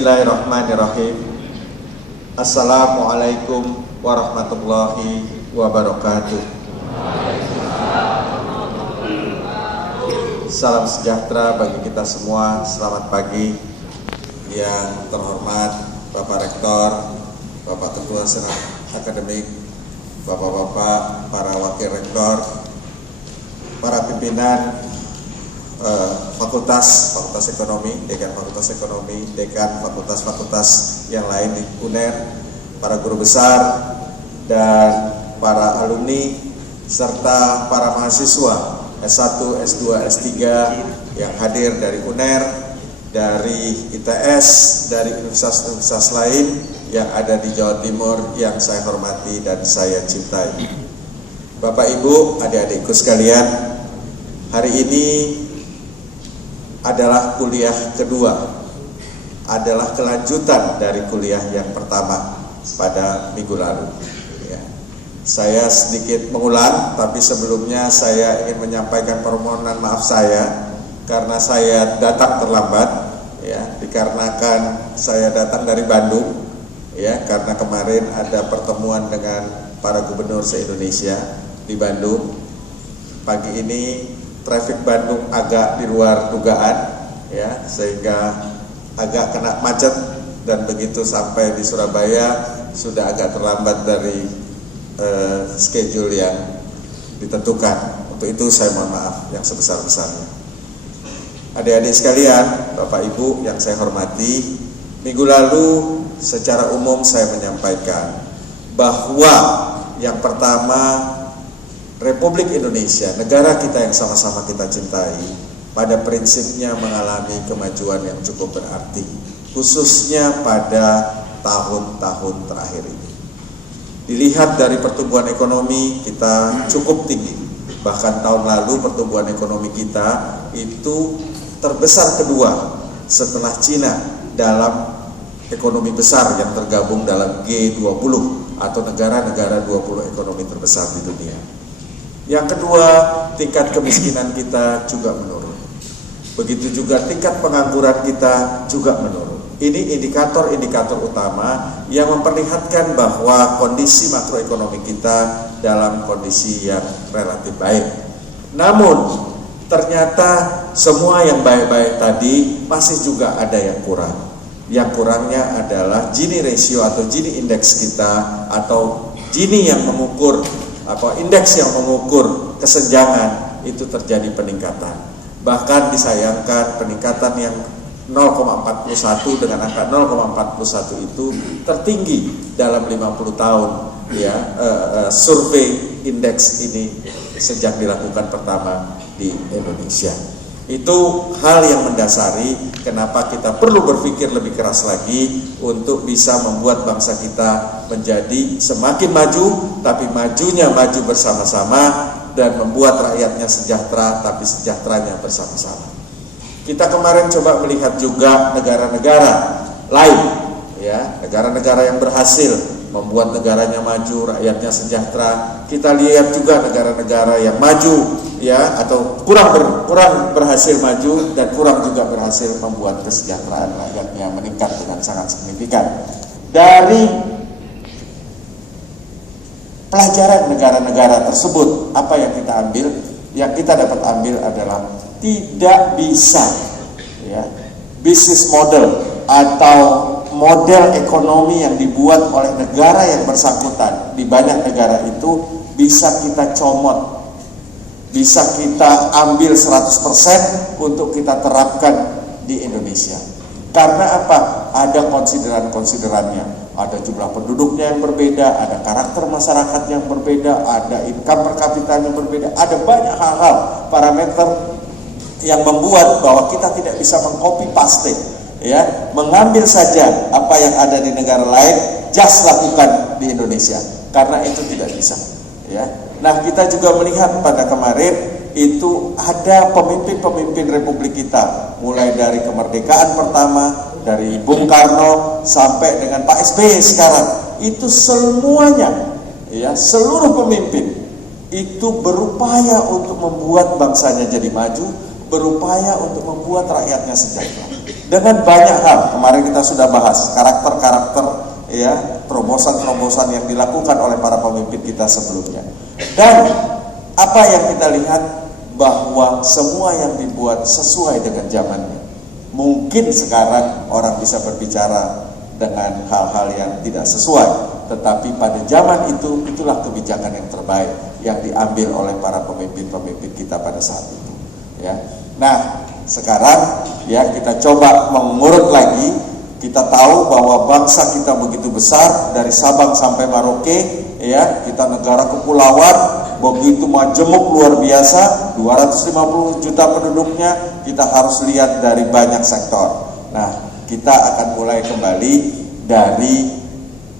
Bismillahirrahmanirrahim. Assalamualaikum warahmatullahi wabarakatuh. Salam sejahtera bagi kita semua. Selamat pagi. Yang terhormat Bapak Rektor, Bapak Ketua Senat Akademik, Bapak-bapak, para wakil rektor, para pimpinan Fakultas Ekonomi, Dekan Fakultas Ekonomi, Dekan Fakultas yang lain di UNER, para guru besar dan para alumni serta para mahasiswa S1, S2, S3 yang hadir dari UNER, dari ITS, dari universitas-universitas lain yang ada di Jawa Timur yang saya hormati dan saya cintai. Bapak Ibu, adik-adikku sekalian, hari ini adalah kuliah kedua, adalah kelanjutan dari kuliah yang pertama pada minggu lalu. Ya. Saya sedikit mengulang, tapi sebelumnya saya ingin menyampaikan permohonan maaf saya karena saya datang terlambat, ya, dikarenakan saya datang dari Bandung, ya, karena kemarin ada pertemuan dengan para gubernur se-Indonesia di Bandung. Pagi ini traffic Bandung agak di luar dugaan, ya, sehingga agak kena macet dan begitu sampai di Surabaya sudah agak terlambat dari schedule yang ditentukan. Untuk itu saya mohon maaf yang sebesar-besarnya. Adik-adik sekalian, Bapak Ibu yang saya hormati, minggu lalu secara umum saya menyampaikan bahwa yang pertama, Republik Indonesia, negara kita yang sama-sama kita cintai, pada prinsipnya mengalami kemajuan yang cukup berarti, khususnya pada tahun-tahun terakhir ini. Dilihat dari pertumbuhan ekonomi kita cukup tinggi, bahkan tahun lalu pertumbuhan ekonomi kita itu terbesar kedua setelah Cina dalam ekonomi besar yang tergabung dalam G20 atau negara-negara 20 ekonomi terbesar di dunia. Yang kedua, tingkat kemiskinan kita juga menurun. Begitu juga tingkat pengangguran kita juga menurun. Ini indikator-indikator utama yang memperlihatkan bahwa kondisi makroekonomi kita dalam kondisi yang relatif baik. Namun, ternyata semua yang baik-baik tadi masih juga ada yang kurang. Yang kurangnya adalah Gini ratio atau Gini index kita atau Gini yang mengukur atau indeks yang mengukur kesenjangan itu terjadi peningkatan. Bahkan disayangkan peningkatan yang 0,41 dengan angka 0,41 itu tertinggi dalam 50 tahun, ya, survei indeks ini sejak dilakukan pertama di Indonesia. Itu hal yang mendasari kenapa kita perlu berpikir lebih keras lagi untuk bisa membuat bangsa kita menjadi semakin maju, tapi majunya maju bersama-sama dan membuat rakyatnya sejahtera, tapi sejahteranya bersama-sama. Kita kemarin coba melihat juga negara-negara lain, ya, negara-negara yang berhasil membuat negaranya maju, rakyatnya sejahtera. Kita lihat juga negara-negara yang maju, ya, atau kurang berhasil maju dan kurang juga berhasil membuat kesejahteraan rakyatnya meningkat dengan sangat signifikan. Dari pelajaran negara-negara tersebut, apa yang kita ambil? Yang kita dapat ambil adalah tidak bisa, ya, bisnis model atau model ekonomi yang dibuat oleh negara yang bersangkutan di banyak negara itu bisa kita comot, bisa kita ambil 100% untuk kita terapkan di Indonesia. Karena apa? Ada konsideran-konsiderannya, ada jumlah penduduknya yang berbeda, ada karakter masyarakat yang berbeda, ada income per kapita yang berbeda, ada banyak hal-hal, parameter yang membuat bahwa kita tidak bisa mengcopy paste, ya, mengambil saja apa yang ada di negara lain, just lakukan di Indonesia, karena itu tidak bisa, ya. Nah, kita juga melihat pada kemarin itu ada pemimpin-pemimpin Republik kita, mulai dari kemerdekaan pertama, dari Bung Karno sampai dengan Pak SBY sekarang, itu semuanya, ya, seluruh pemimpin itu berupaya untuk membuat bangsanya jadi maju, berupaya untuk membuat rakyatnya sejahtera dengan banyak hal. Kemarin kita sudah bahas karakter-karakter, ya, terobosan-terobosan yang dilakukan oleh para pemimpin kita sebelumnya. Dan apa yang kita lihat, bahwa semua yang dibuat sesuai dengan zamannya. Mungkin sekarang orang bisa berbicara dengan hal-hal yang tidak sesuai, tetapi pada zaman itu, itulah kebijakan yang terbaik yang diambil oleh para pemimpin-pemimpin kita pada saat itu, ya. Nah, sekarang ya kita coba mengurut lagi. Kita tahu bahwa bangsa kita begitu besar, dari Sabang sampai Merauke, ya, kita negara kepulauan, begitu majemuk luar biasa, 250 juta penduduknya. Kita harus lihat dari banyak sektor. Nah, kita akan mulai kembali dari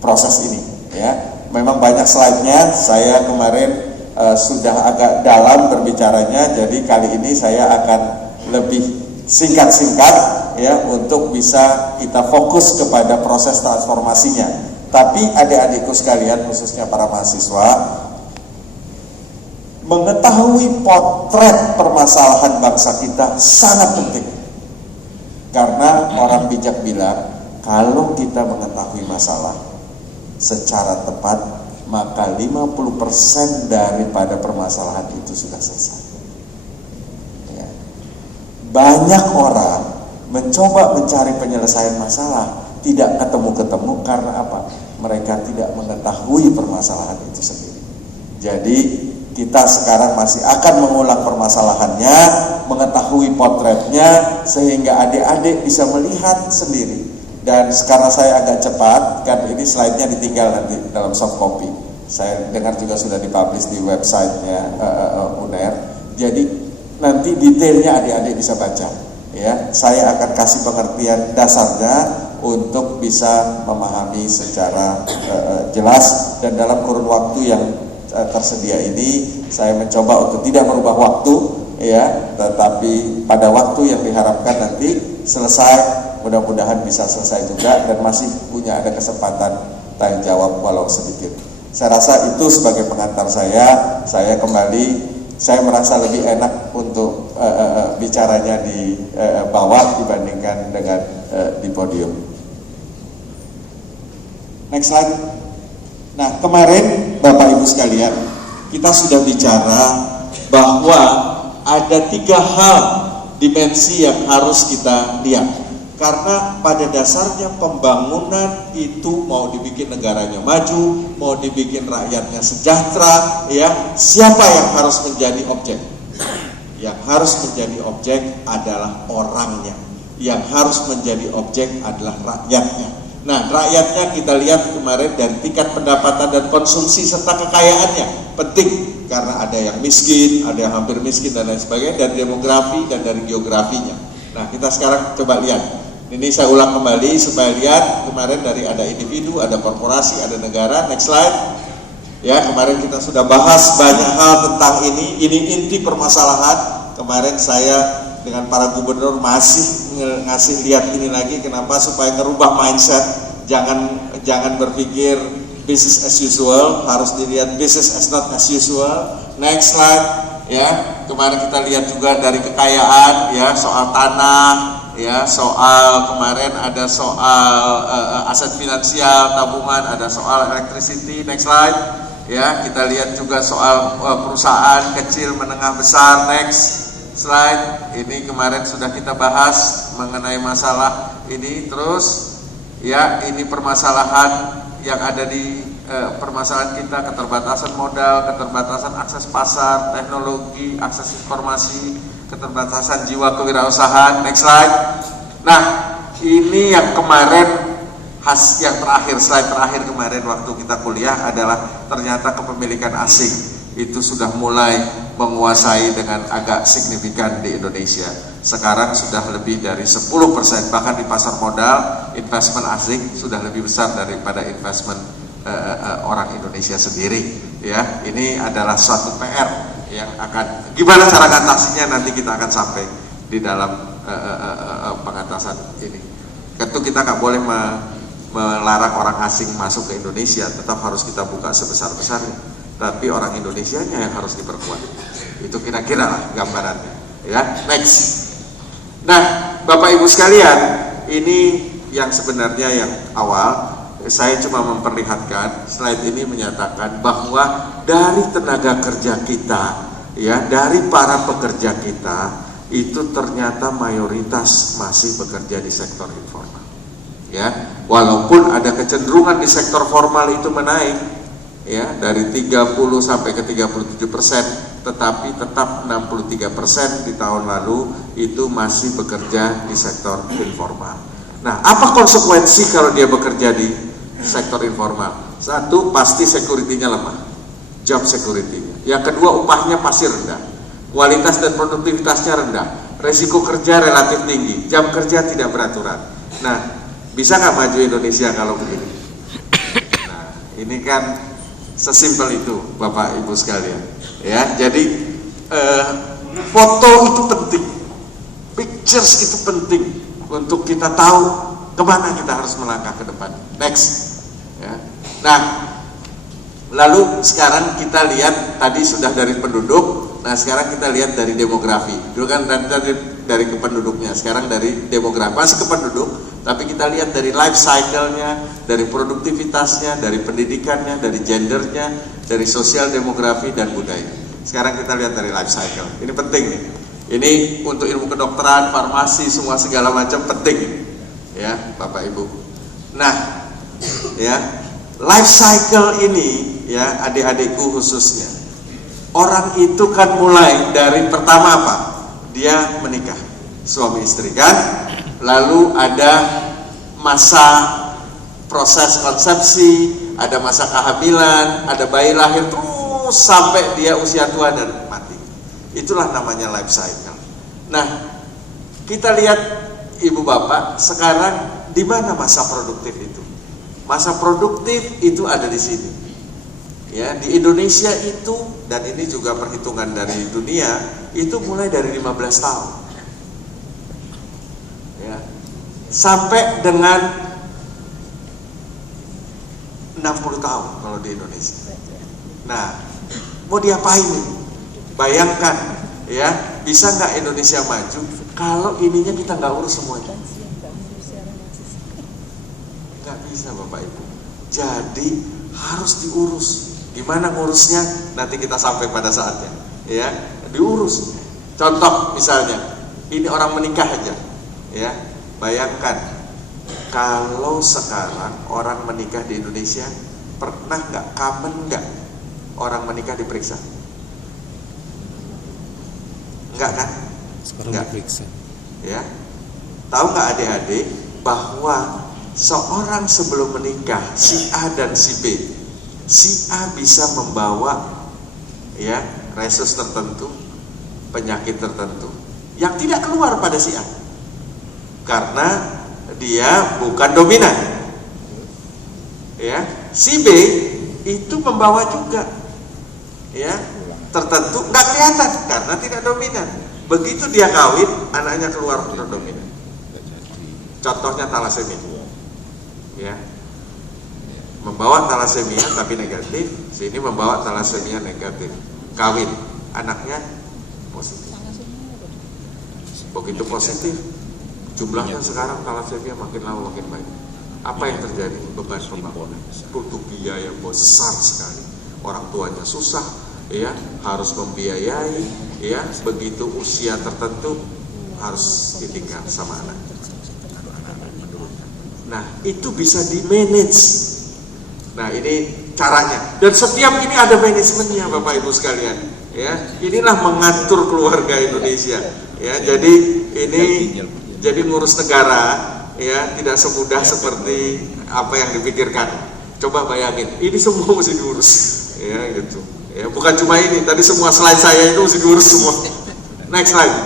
proses ini, ya. Memang banyak slide-nya, saya kemarin sudah agak dalam berbicaranya, jadi kali ini saya akan lebih singkat-singkat, ya, untuk bisa kita fokus kepada proses transformasinya. Tapi adik-adikku sekalian, khususnya para mahasiswa, mengetahui potret permasalahan bangsa kita sangat penting. Karena orang bijak bilang, kalau kita mengetahui masalah secara tepat, maka 50% daripada permasalahan itu sudah selesai. Ya. Banyak orang mencoba mencari penyelesaian masalah, tidak ketemu-ketemu karena apa? Mereka tidak mengetahui permasalahan itu sendiri. Jadi kita sekarang masih akan mengulang permasalahannya, mengetahui potretnya, sehingga adik-adik bisa melihat sendiri. Dan sekarang saya agak cepat, kan ini slide-nya ditinggal nanti dalam soft copy. Saya dengar juga sudah dipublish di website-nya UNER. Jadi nanti detailnya adik-adik bisa baca. Ya, saya akan kasih pengertian dasarnya untuk bisa memahami secara jelas, dan dalam kurun waktu yang tersedia ini saya mencoba untuk tidak merubah waktu, ya, tetapi pada waktu yang diharapkan nanti selesai, mudah-mudahan bisa selesai juga dan masih punya ada kesempatan tanya jawab walau sedikit. Saya rasa itu sebagai pengantar saya kembali, saya merasa lebih enak untuk bicaranya di bawah dibandingkan dengan di podium. Next slide. Nah, kemarin Bapak Ibu sekalian, kita sudah bicara bahwa ada 3 hal dimensi yang harus kita lihat. Karena pada dasarnya pembangunan itu mau dibikin negaranya maju, mau dibikin rakyatnya sejahtera, ya, siapa yang harus menjadi objek? Yang harus menjadi objek adalah orangnya. Yang harus menjadi objek adalah rakyatnya. Nah, rakyatnya kita lihat kemarin dari tingkat pendapatan dan konsumsi serta kekayaannya penting, karena ada yang miskin, ada yang hampir miskin dan lain sebagainya, dari demografi dan dari geografinya. Nah, kita sekarang coba lihat. Ini saya ulang kembali supaya lihat kemarin dari ada individu, ada korporasi, ada negara. Next slide. Ya, kemarin kita sudah bahas banyak hal tentang ini. Ini inti permasalahan. Kemarin saya dengan para gubernur masih ngasih lihat ini lagi, kenapa, supaya ngerubah mindset. Jangan berpikir business as usual, harus dilihat business as not as usual. Next slide. Ya, kemarin kita lihat juga dari kekayaan, ya, soal tanah, ya, soal kemarin ada soal aset finansial, tabungan, ada soal electricity. Next slide. Ya, kita lihat juga soal perusahaan kecil, menengah, besar. Next slide. Ini kemarin sudah kita bahas mengenai masalah ini. Terus, ya, ini permasalahan yang ada di permasalahan kita, keterbatasan modal, keterbatasan akses pasar, teknologi, akses informasi, keterbatasan jiwa kewirausahaan. Next slide. Nah, ini yang kemarin yang terakhir, slide terakhir kemarin waktu kita kuliah adalah ternyata kepemilikan asing itu sudah mulai menguasai dengan agak signifikan di Indonesia. Sekarang sudah lebih dari 10%, bahkan di pasar modal investment asing sudah lebih besar daripada investment orang Indonesia sendiri. Ya, ini adalah suatu PR yang akan, gimana cara mengatasinya nanti kita akan sampai di dalam pengatasan ini. Tentu kita nggak boleh melarang orang asing masuk ke Indonesia, tetap harus kita buka sebesar-besarnya. Tapi orang Indonesianya yang harus diperkuat. Itu kira-kira gambarannya. Ya, next. Nah, Bapak Ibu sekalian, ini yang sebenarnya yang awal. Saya cuma memperlihatkan slide ini menyatakan bahwa dari tenaga kerja kita, ya, dari para pekerja kita itu ternyata mayoritas masih bekerja di sektor informal. Ya, walaupun ada kecenderungan di sektor formal itu menaik, ya, dari 30 sampai ke 37%, tetapi tetap 63% di tahun lalu itu masih bekerja di sektor informal. Nah, apa konsekuensi kalau dia bekerja di sektor informal? Satu, pasti security-nya lemah, job security-nya. Yang kedua, upahnya pasti rendah, kualitas dan produktivitasnya rendah, resiko kerja relatif tinggi, jam kerja tidak beraturan. Nah, bisa nggak maju Indonesia kalau begini? Nah, ini kan sesimpel itu, Bapak Ibu sekalian. Ya, jadi foto itu penting, pictures itu penting untuk kita tahu kemana kita harus melangkah ke depan. Next. Ya. Nah, lalu sekarang kita lihat tadi sudah dari penduduk. Nah, sekarang kita lihat dari demografi. Dulu kan dari ke penduduknya, sekarang dari demografi. Masih ke penduduk, tapi kita lihat dari life cycle-nya, dari produktivitasnya, dari pendidikannya, dari gendernya, dari sosial demografi dan budaya. Sekarang kita lihat dari life cycle. Ini penting nih. Ini untuk ilmu kedokteran, farmasi, semua segala macam penting. Ya, Bapak Ibu. Nah, ya, life cycle ini, ya, adik-adikku khususnya, orang itu kan mulai dari pertama apa? Dia menikah, suami istri kan, lalu ada masa proses konsepsi, ada masa kehamilan, ada bayi lahir, terus sampai dia usia tua dan mati. Itulah namanya life cycle. Nah, kita lihat Ibu Bapak, sekarang di mana masa produktif itu? Masa produktif itu ada di sini. Ya, di Indonesia itu, dan ini juga perhitungan dari dunia, itu mulai dari 15 tahun. Ya. Sampai dengan 60 tahun kalau di Indonesia. Nah, mau diapain nih? Bayangkan, ya, bisa nggak Indonesia maju kalau ininya kita nggak urus semuanya? Nggak bisa, Bapak Ibu. Jadi harus diurus. Gimana ngurusnya? Nanti kita sampai pada saatnya. Ya, diurus. Contoh misalnya, ini orang menikah aja. Ya, bayangkan kalau sekarang orang menikah di Indonesia, pernah nggak, common nggak orang menikah diperiksa? Enggak kan? Sekarang diperiksa. Ya, tahu nggak adik-adik bahwa seorang sebelum menikah, si A dan si B, si A bisa membawa, ya, resus tertentu, penyakit tertentu yang tidak keluar pada si A karena dia bukan dominan. Ya, si B itu membawa juga, ya, tertentu, nggak kelihatan karena tidak dominan. Begitu dia kawin, anaknya keluar untuk dominan. Contohnya talasemia, ya, membawa talasemia tapi negatif, sini membawa talasemia negatif, kawin, anaknya positif. Begitu positif, jumlahnya sekarang talasemia makin lama makin banyak. Apa yang terjadi? Beban pembangunan, butuh biaya besar sekali. Orang tuanya susah, ya, harus membiayai, ya, begitu usia tertentu harus ditinggal sama anak. Nah, itu bisa di manage. Nah, ini caranya. Dan setiap ini ada manajemennya, Bapak Ibu sekalian. Ya, inilah mengatur keluarga Indonesia. Ya, jadi ini jadi ngurus negara, ya, tidak semudah seperti apa yang dipikirkan. Coba bayangin, ini semua mesti diurus, ya, gitu. Ya, bukan cuma ini, tadi semua slide saya itu mesti diurus semua. Next slide.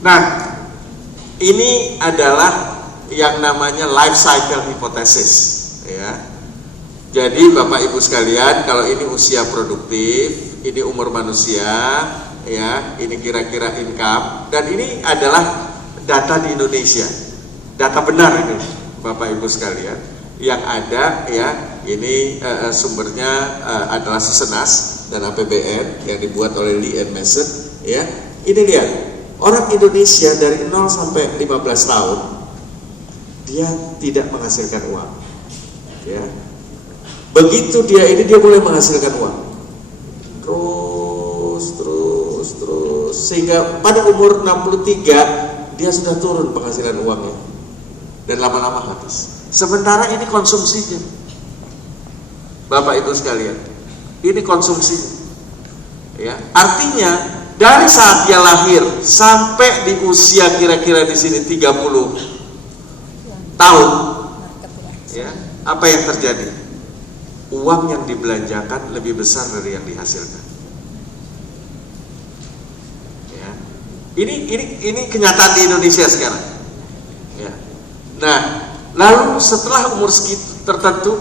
Nah, ini adalah yang namanya life cycle hypothesis, ya. Jadi Bapak Ibu sekalian, kalau ini usia produktif, ini umur manusia, ya, ini kira-kira income, dan ini adalah data di Indonesia, data benar ini, Bapak Ibu sekalian, yang ada, ya, ini sumbernya adalah Susenas dan APBN yang dibuat oleh Lee and Mason, ya. Ini lihat, orang Indonesia dari 0 sampai 15 tahun dia tidak menghasilkan uang. Ya. Begitu dia mulai menghasilkan uang. Terus sehingga pada umur 63 dia sudah turun penghasilan uangnya. Dan lama-lama habis. Sementara ini konsumsinya. Bapak Ibu sekalian, ini konsumsinya. Ya, artinya dari saat dia lahir sampai di usia kira-kira di sini 30 tahun, ya, apa yang terjadi? Uang yang dibelanjakan lebih besar dari yang dihasilkan. Ya. Ini kenyataan di Indonesia sekarang. Ya. Nah, lalu setelah umur segitu tertentu,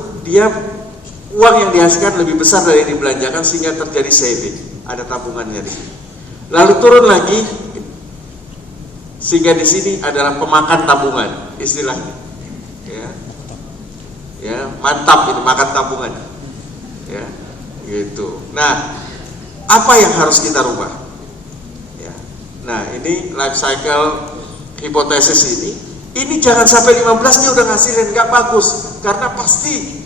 uang yang dihasilkan lebih besar dari yang dibelanjakan sehingga terjadi saving, ada tabungannya di sini. Lalu turun lagi, sehingga di sini adalah pemakan tabungan istilahnya. Ya, mantap itu makan tabungan. Ya, gitu. Nah, apa yang harus kita rubah? Ya. Nah, ini life cycle hipotesis ini jangan sampai 15-nya udah ngasilin, nggak bagus, karena pasti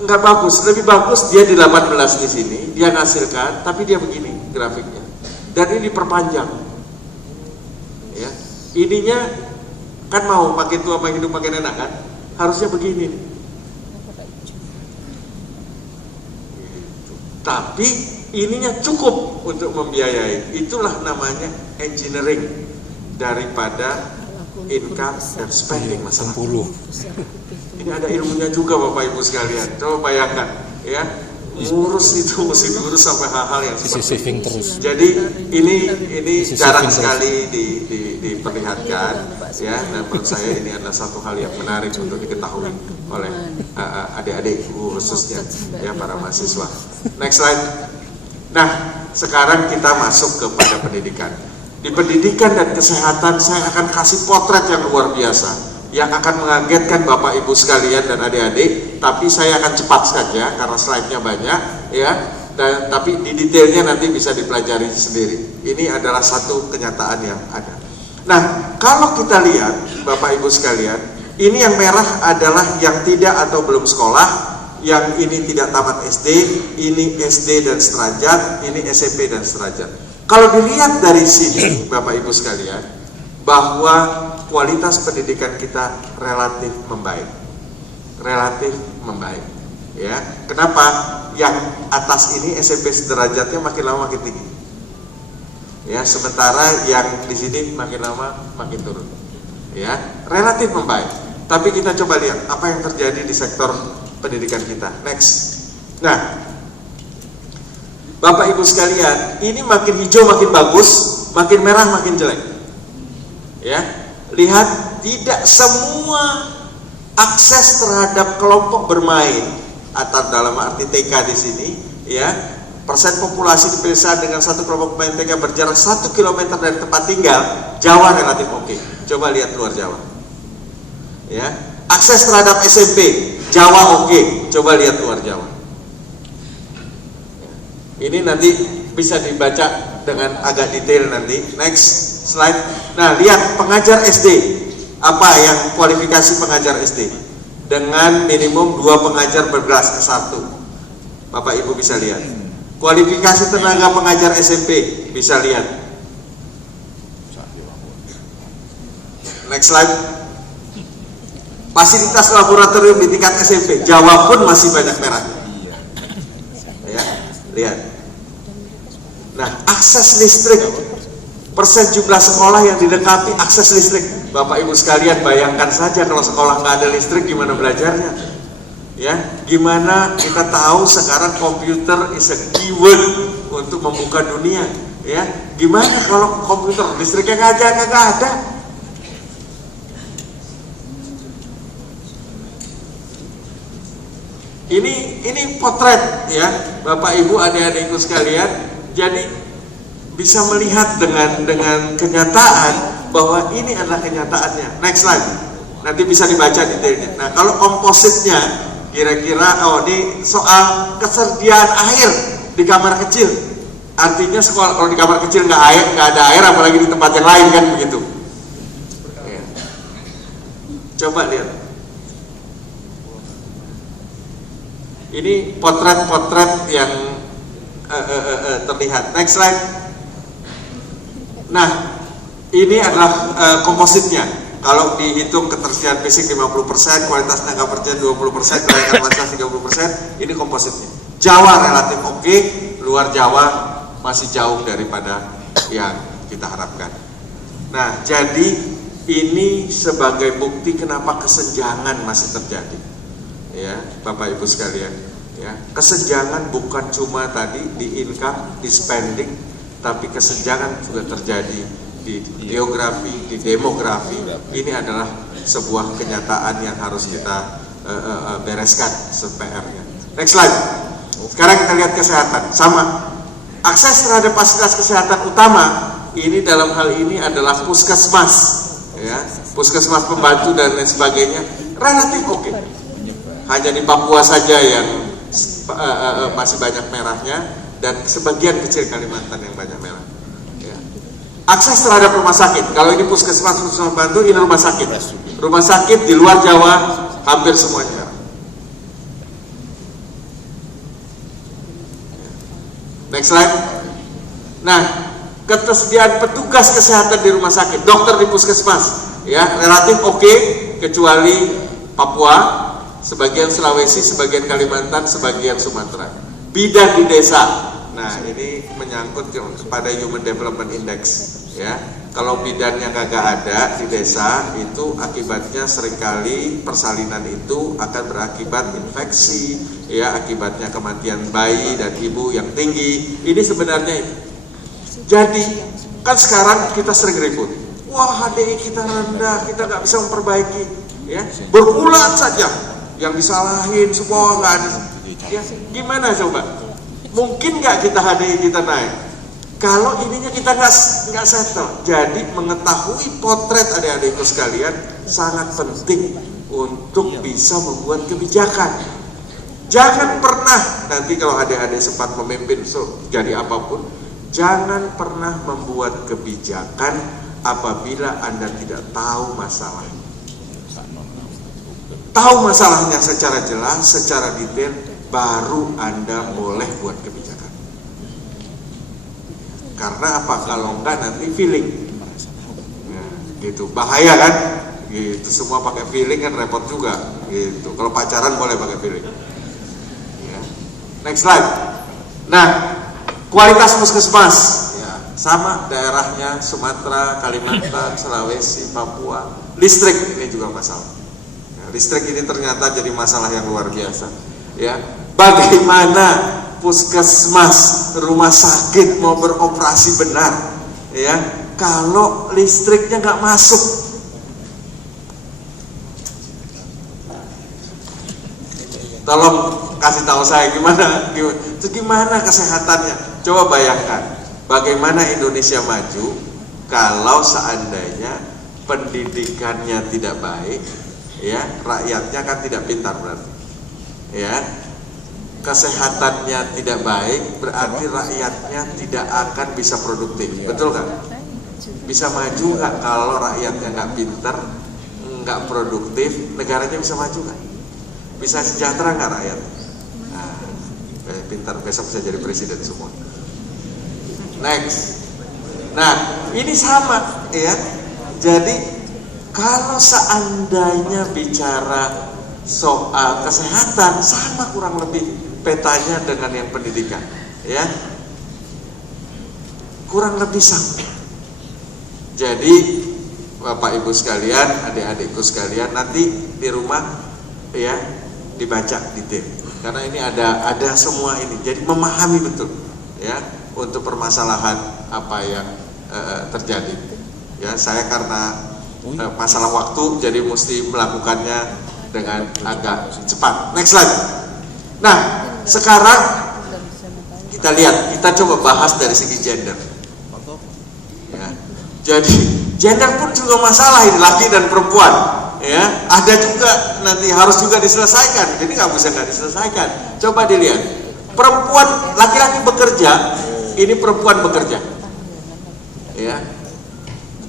nggak bagus. Lebih bagus dia di 18 di sini dia ngasilkan, tapi dia begini grafiknya, dan ini diperpanjang. Ya, ininya kan mau makin tua makin hidup makin enak kan, harusnya begini. Tapi ininya cukup untuk membiayai. Itulah namanya engineering daripada income dan spending masalah. Ini ada ilmunya juga Bapak Ibu sekalian. Coba bayangkan, ya, ngurus itu mesti diurus sampai hal-hal yang seperti ini. Jadi ini jarang sekali diperlihatkan, ya. Dan menurut saya ini adalah satu hal yang menarik untuk diketahui oleh adik-adik khususnya, ya, para mahasiswa. Next slide. Nah, sekarang kita masuk kepada pendidikan. Di pendidikan dan kesehatan saya akan kasih potret yang luar biasa yang akan mengagetkan Bapak Ibu sekalian dan adik-adik, tapi saya akan cepat saja karena slide-nya banyak, ya. Tapi di detailnya nanti bisa dipelajari sendiri. Ini adalah satu kenyataan yang ada. Nah, kalau kita lihat Bapak Ibu sekalian, ini yang merah adalah yang tidak atau belum sekolah, yang ini tidak tamat SD, ini SD dan sederajat, ini SMP dan sederajat. Kalau dilihat dari sini Bapak Ibu sekalian, bahwa kualitas pendidikan kita relatif membaik. Relatif membaik. Ya, kenapa? Yang atas ini SMP sederajatnya makin lama makin tinggi. Ya, sementara yang di sini makin lama makin turun. Ya, relatif membaik. Tapi kita coba lihat apa yang terjadi di sektor pendidikan kita. Next. Nah, Bapak Ibu sekalian, ini makin hijau makin bagus, makin merah makin jelek. Ya, lihat tidak semua akses terhadap kelompok bermain atau dalam arti TK di sini, ya, persen populasi diperiksa dengan satu kelompok pemain TK berjarak 1 km dari tempat tinggal, Jawa relatif oke. Coba lihat luar Jawa. Ya, akses terhadap SMP, Jawa oke. Coba lihat luar Jawa. Ini nanti bisa dibaca dengan agak detail nanti. Next slide. Nah, lihat pengajar SD. Apa yang kualifikasi pengajar SD? Dengan minimum 2 pengajar berkelas S1. Bapak Ibu bisa lihat. Kualifikasi tenaga pengajar SMP bisa lihat. Next slide. Fasilitas laboratorium di tingkat SMP, Jawa pun masih banyak merah. Ya, lihat. Nah, akses listrik, persen jumlah sekolah yang dilengkapi akses listrik. Bapak Ibu sekalian, bayangkan saja kalau sekolah nggak ada listrik gimana belajarnya. Ya, gimana kita tahu sekarang komputer is a keyword untuk membuka dunia. Ya, gimana kalau komputer listriknya nggak ada? Ini potret, ya, Bapak Ibu adik-adikku sekalian. Jadi bisa melihat dengan kenyataan bahwa ini adalah kenyataannya. Next slide. Nanti bisa dibaca detailnya. Nah, kalau kompositnya kira-kira ini soal kesediaan air di kamar kecil. Artinya sekolah kalau di kamar kecil nggak ada air, apalagi di tempat yang lain kan begitu. Ya. Coba lihat. Ini potret-potret yang terlihat. Next slide. Nah, ini adalah kompositnya. Kalau dihitung ketersediaan fisik 50%, kualitas tenaga kerja 20%, kelayakan fasilitas 30%, ini kompositnya. Jawa relatif oke, luar Jawa masih jauh daripada yang kita harapkan. Nah, jadi ini sebagai bukti kenapa kesenjangan masih terjadi. Ya, Bapak Ibu sekalian, ya, kesenjangan bukan cuma tadi di income, di spending, tapi kesenjangan juga terjadi di geografi, di demografi. Ini adalah sebuah kenyataan yang harus kita bereskan PR-nya. Next slide. Sekarang kita lihat kesehatan. Sama, akses terhadap fasilitas kesehatan utama ini dalam hal ini adalah puskesmas, ya, puskesmas pembantu dan lain sebagainya relatif oke. Hanya di Papua saja yang masih banyak merahnya, dan sebagian kecil Kalimantan yang banyak merah. Ya. Akses terhadap rumah sakit, kalau ini puskesmas pembantu, ini rumah sakit. Rumah sakit di luar Jawa hampir semuanya. Next slide. Nah, ketersediaan petugas kesehatan di rumah sakit, dokter di puskesmas, ya relatif oke, kecuali Papua, sebagian Sulawesi, sebagian Kalimantan, sebagian Sumatera. Bidan di desa, nah ini menyangkut kepada Human Development Index, ya. Kalau bidannya kagak ada di desa, itu akibatnya seringkali persalinan itu akan berakibat infeksi, ya, akibatnya kematian bayi dan ibu yang tinggi. Ini sebenarnya, jadi kan sekarang kita sering ribut, wah HDI kita rendah, kita nggak bisa memperbaiki, ya, berulang saja yang disalahin, semua nggak ada. Ya, gimana coba? Mungkin nggak kita HDI kita naik? Kalau ininya kita nggak settle. Jadi mengetahui potret adik-adikku sekalian sangat penting untuk bisa membuat kebijakan. Jangan pernah nanti kalau adik-adik sempat memimpin jadi apapun, jangan pernah membuat kebijakan apabila Anda tidak tahu masalah. Tahu masalahnya secara jelas, secara detail, baru Anda boleh buat kebijakan. Karena apa? Kalau enggak nanti feeling, ya, gitu, bahaya kan? Gitu, semua pakai feeling kan repot juga. Gitu. Kalau pacaran boleh pakai feeling. Ya. Next slide. Nah, kualitas puskesmas, ya, sama daerahnya Sumatera, Kalimantan, Sulawesi, Papua. Listrik ini juga masalah. Listrik ini ternyata jadi masalah yang luar biasa. Ya, bagaimana puskesmas, rumah sakit mau beroperasi benar, ya, kalau listriknya nggak masuk? Tolong kasih tahu saya gimana kesehatannya. Coba bayangkan, bagaimana Indonesia maju kalau seandainya pendidikannya tidak baik. Ya, rakyatnya kan tidak pintar berarti, ya, kesehatannya tidak baik berarti rakyatnya tidak akan bisa produktif, betul kan? Bisa maju nggak kalau rakyatnya nggak pintar, nggak produktif, negaranya bisa maju kan? Bisa sejahtera nggak rakyat? Nah, pintar besok bisa jadi presiden semua. Next, nah ini sama, ya, jadi kalau seandainya bicara soal kesehatan, sama kurang lebih petanya dengan yang pendidikan, ya, kurang lebih sama. Jadi Bapak Ibu sekalian, adik-adikku sekalian, nanti di rumah, ya, dibaca detail, karena ini ada semua ini. Jadi memahami betul, ya, untuk permasalahan apa yang terjadi. Ya, saya karena masalah waktu, jadi mesti melakukannya dengan agak cepat. Next slide. Nah, sekarang kita lihat, kita coba bahas dari segi gender. Ya, jadi gender pun juga masalah ini, laki dan perempuan. Ya, ada juga nanti harus juga diselesaikan. Jadi nggak bisa nggak diselesaikan. Coba dilihat, perempuan, laki-laki bekerja ini perempuan bekerja, ya,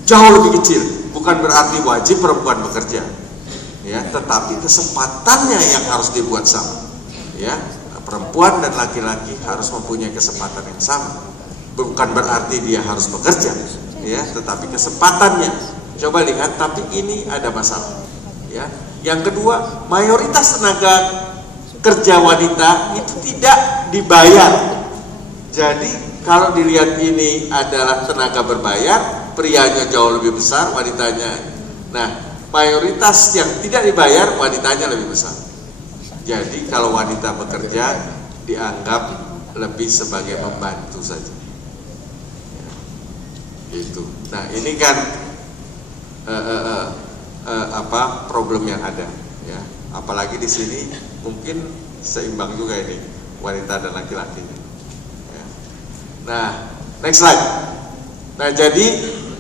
jauh lebih kecil. Bukan berarti wajib perempuan bekerja, ya, tetapi kesempatannya yang harus dibuat sama, ya. Perempuan dan laki-laki harus mempunyai kesempatan yang sama. Bukan berarti dia harus bekerja, ya, tetapi kesempatannya. Coba lihat, tapi ini ada masalah, ya. Yang kedua, mayoritas tenaga kerja wanita itu tidak dibayar. Jadi kalau dilihat ini adalah tenaga berbayar, prianya jauh lebih besar, wanitanya. Nah, mayoritas yang tidak dibayar, wanitanya lebih besar. Jadi kalau wanita bekerja dianggap lebih sebagai pembantu saja. Gitu. Nah, ini kan problem yang ada, ya. Apalagi di sini mungkin seimbang juga ini wanita dan laki-laki. Ya. Nah, next slide. Nah, jadi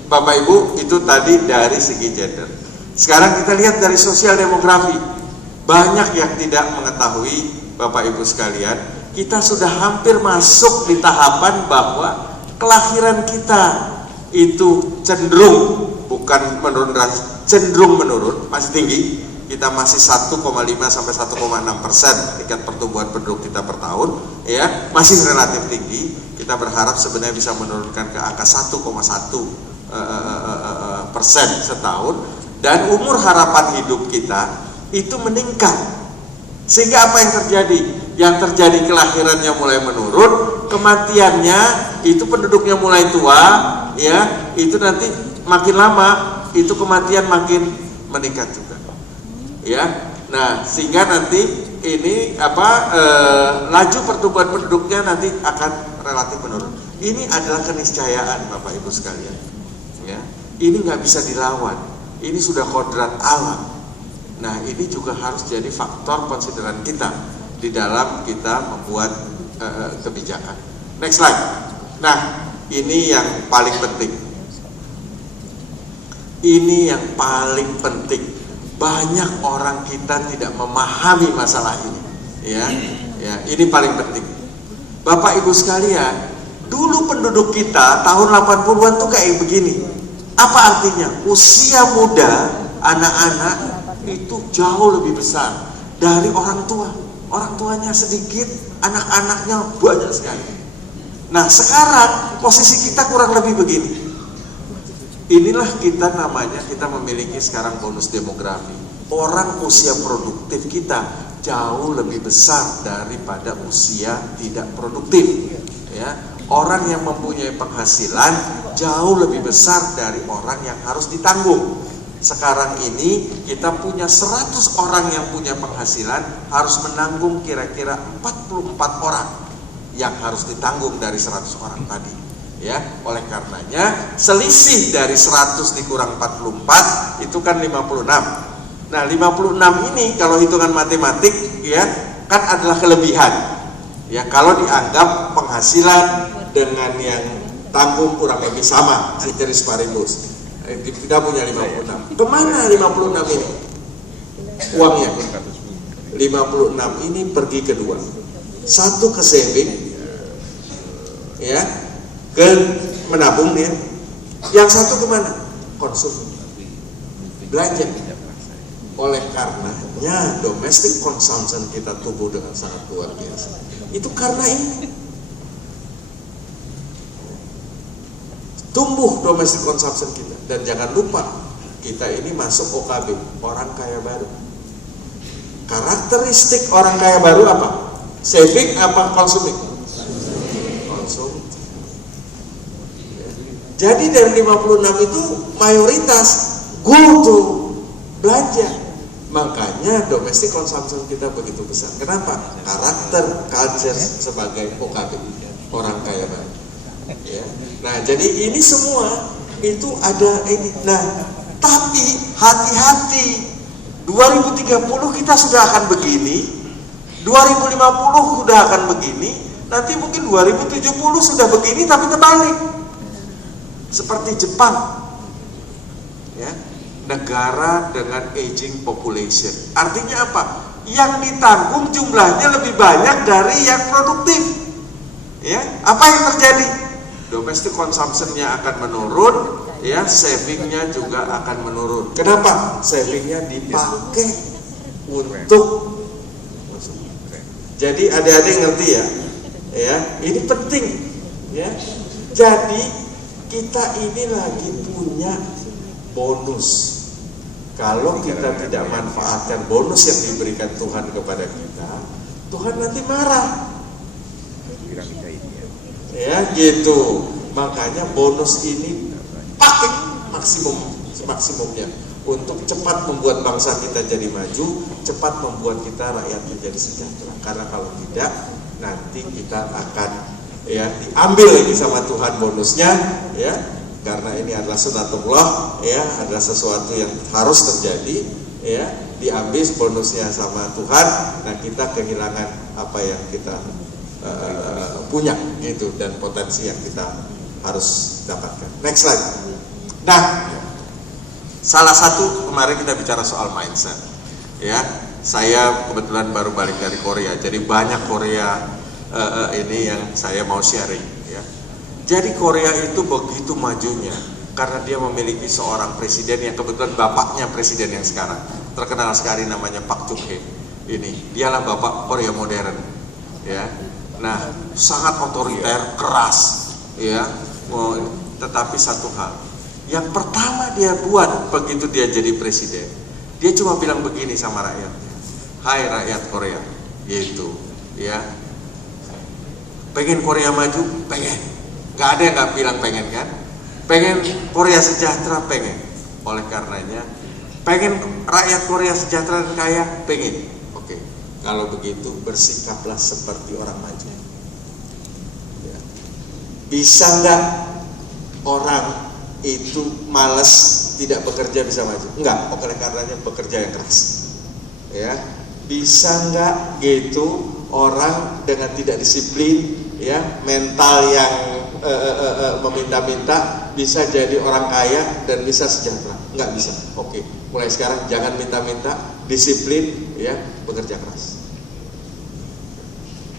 Bapak Ibu itu tadi dari segi gender. Sekarang kita lihat dari sosial demografi. Banyak yang tidak mengetahui, Bapak Ibu sekalian, kita sudah hampir masuk di tahapan bahwa kelahiran kita itu cenderung, bukan menurun, cenderung menurun, masih tinggi. Kita masih 1,5 sampai 1,6% tingkat pertumbuhan penduduk kita per tahun, ya, masih relatif tinggi. Kita berharap sebenarnya bisa menurunkan ke angka 1,1% setahun, dan umur harapan hidup kita itu meningkat. Sehingga apa yang terjadi? Yang terjadi kelahirannya mulai menurun, kematiannya itu penduduknya mulai tua, ya, itu nanti makin lama itu kematian makin meningkat juga. Ya, nah sehingga nanti ini laju pertumbuhan penduduknya nanti akan relatif menurun. Ini adalah keniscayaan Bapak Ibu sekalian. Ya, ini nggak bisa dilawan. Ini sudah kodrat alam. Nah, ini juga harus jadi faktor konsideran kita di dalam kita membuat kebijakan. Next slide. Nah, ini yang paling penting. Ini yang paling penting. Banyak orang kita tidak memahami masalah ini, ya, ini paling penting. Bapak Ibu sekalian, dulu penduduk kita tahun 80-an tuh kayak begini. Apa artinya? Usia muda, anak-anak itu jauh lebih besar dari orang tua. Orang tuanya sedikit, anak-anaknya banyak sekali. Nah, sekarang posisi kita kurang lebih begini. Inilah kita namanya, kita memiliki sekarang bonus demografi. Orang usia produktif kita jauh lebih besar daripada usia tidak produktif, ya. Orang yang mempunyai penghasilan jauh lebih besar dari orang yang harus ditanggung. Sekarang ini kita punya 100 orang yang punya penghasilan harus menanggung kira-kira 44 orang yang harus ditanggung dari 100 orang tadi. Ya, oleh karenanya selisih dari 100 dikurang 44 itu kan 56. Nah, 56 ini kalau hitungan matematik, ya, kan adalah kelebihan. Ya, kalau dianggap penghasilan dengan yang tanggung kurang lebih sama, ceteris paribus. Kita punya 56. Kemana 56 ini? Uangnya. 56 ini pergi kedua. Satu ke saving, ya, ke menabung dia. Yang satu kemana? Konsum, belanja. Oleh karenanya domestic consumption kita tumbuh dengan sangat luar biasa. Itu karena ini. Tumbuh domestic consumption kita. Dan jangan lupa, kita ini masuk OKB, orang kaya baru. Karakteristik orang kaya baru apa? Saving apa consuming? Konsumsi. Jadi dari 56 itu mayoritas go to belanja. Makanya domestic consumption kita begitu besar. Kenapa? Karakter culture sebagai OKB, orang kaya baru. Ya. Nah, jadi ini semua itu ada ini. Nah, tapi hati-hati. 2030 kita sudah akan begini. 2050 sudah akan begini. Nanti mungkin 2070 sudah begini tapi terbalik. Seperti Jepang, ya, negara dengan aging population. Artinya apa? Yang ditanggung jumlahnya lebih banyak dari yang produktif. Ya, apa yang terjadi? Domestic consumption-nya akan menurun, ya, saving-nya juga akan menurun. Kenapa? Saving-nya dipakai untuk. Jadi adik-adik ngerti ya? Ya, ini penting, ya. Jadi kita ini lagi punya bonus. Kalau kita tidak manfaatkan bonus yang diberikan Tuhan kepada kita, Tuhan nanti marah. Ya gitu. Makanya bonus ini pakai maksimumnya untuk cepat membuat bangsa kita jadi maju, cepat membuat kita rakyat menjadi sejahtera. Karena kalau tidak, nanti kita akan diambil ini sama Tuhan bonusnya, ya. Karena ini adalah sunatullah, ya, adalah sesuatu yang harus terjadi, ya. Diambil bonusnya sama Tuhan, nah kita kehilangan apa yang kita punya gitu, dan potensi yang kita harus dapatkan. Next slide. Nah, salah satu kemarin kita bicara soal mindset, ya. Saya kebetulan baru balik dari Korea, jadi banyak Korea ini yang saya mau sharing, ya. Jadi Korea itu begitu majunya karena dia memiliki seorang presiden yang kebetulan bapaknya presiden yang sekarang terkenal sekali, namanya Park Chung-hee. Ini dialah bapak Korea modern, ya. Nah, sangat otoriter, keras, ya. Tetapi satu hal, yang pertama dia buat begitu dia jadi presiden, dia cuma bilang begini sama rakyatnya, hai rakyat Korea, gitu, ya. Pengen Korea maju? Pengen. Gak ada yang gak bilang pengen kan? Pengen Korea sejahtera? Pengen. Oleh karenanya, pengen rakyat Korea sejahtera dan kaya? Pengen. Oke, kalau begitu bersikaplah seperti orang maju. Ya. Bisa nggak orang itu malas tidak bekerja bisa maju? Enggak, oleh karenanya bekerja yang keras. Ya, bisa nggak gitu orang dengan tidak disiplin, ya, mental yang meminta-minta bisa jadi orang kaya dan bisa sejahtera? Nggak bisa. Oke, mulai sekarang jangan minta-minta, disiplin, ya, bekerja keras.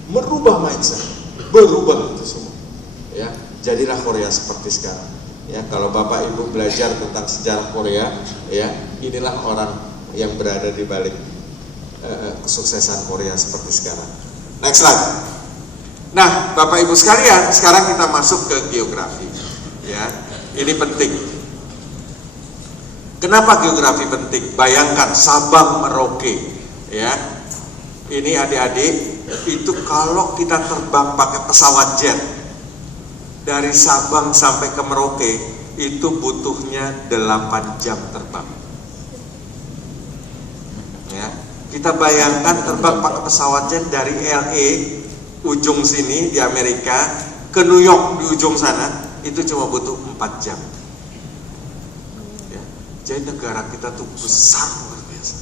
Merubah mindset, berubah itu semua, ya. Jadilah Korea seperti sekarang, ya. Kalau Bapak Ibu belajar tentang sejarah Korea, ya, inilah orang yang berada di balik kesuksesan Korea seperti sekarang. Next slide. Nah, Bapak Ibu sekalian, sekarang kita masuk ke geografi, ya. Ini penting. Kenapa geografi penting? Bayangkan Sabang Merauke, ya. Ini adik-adik, itu kalau kita terbang pakai pesawat jet dari Sabang sampai ke Merauke, itu butuhnya 8 jam terbang. Ya. Kita bayangkan terbang pakai pesawat jet dari LA ujung sini di Amerika ke New York di ujung sana, itu cuma butuh 4 jam. Ya. Jadi negara kita tuh besar luar biasa.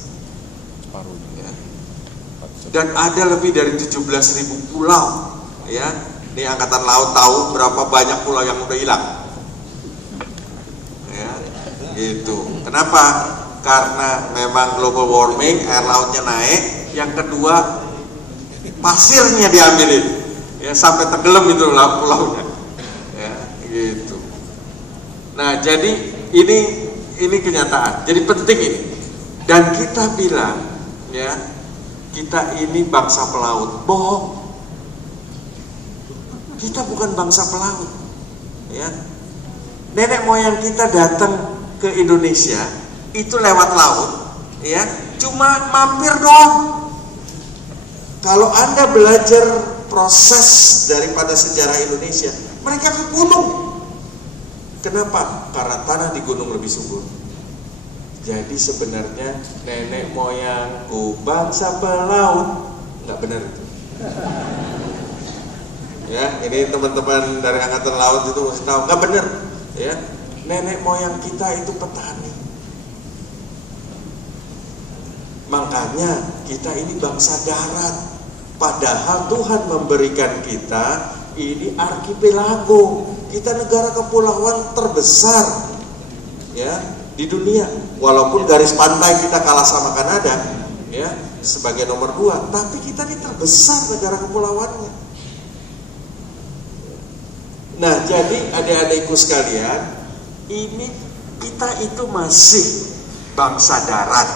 Ya. Dan ada lebih dari 17.000 pulau, ya. Ini Angkatan Laut tahu berapa banyak pulau yang udah hilang. Ya, gitu. Kenapa? Karena memang global warming, air lautnya naik. Yang kedua, pasirnya diambilin, ya, sampai tenggelam itu pulaunya, ya, gitu. Nah, jadi ini kenyataan. Jadi penting ini. Dan kita bilang, ya, kita ini bangsa pelaut. Bohong. Kita bukan bangsa pelaut, ya. Nenek moyang kita datang ke Indonesia itu lewat laut, ya, cuma mampir doang. Kalau Anda belajar proses daripada sejarah Indonesia, mereka ke gunung. Kenapa? Karena tanah di gunung lebih subur. Jadi sebenarnya nenek moyangku bangsa pelaut, nggak benar itu. Ya, ini teman-teman dari Angkatan Laut itu mesti tahu, nggak benar. Ya, nenek moyang kita itu petani. Makanya kita ini bangsa darat. Padahal Tuhan memberikan kita ini arkipelago. Kita negara kepulauan terbesar, ya, di dunia. Walaupun garis pantai kita kalah sama Kanada, ya, sebagai nomor 2, tapi kita ini terbesar negara kepulauannya. Nah, jadi adik-adikku sekalian, ini kita itu masih bangsa darat,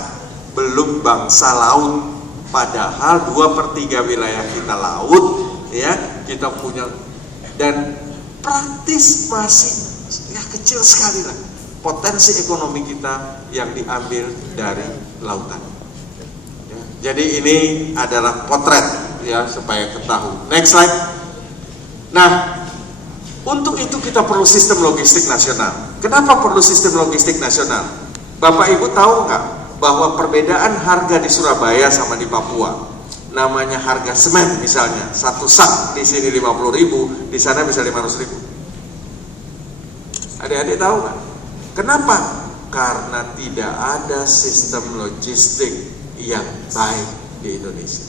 belum bangsa laut. Padahal 2/3 wilayah kita laut, ya, kita punya, dan praktis masih ya kecil sekali lah potensi ekonomi kita yang diambil dari lautan. Ya, jadi ini adalah potret ya supaya ketahui. Next slide. Nah, untuk itu kita perlu sistem logistik nasional. Kenapa perlu sistem logistik nasional? Bapak Ibu tahu nggak bahwa perbedaan harga di Surabaya sama di Papua, namanya harga semen misalnya, satu sak di sini 50.000, di sana bisa 500.000. Adik-adik tahu nggak? Kenapa? Karena tidak ada sistem logistik yang baik di Indonesia.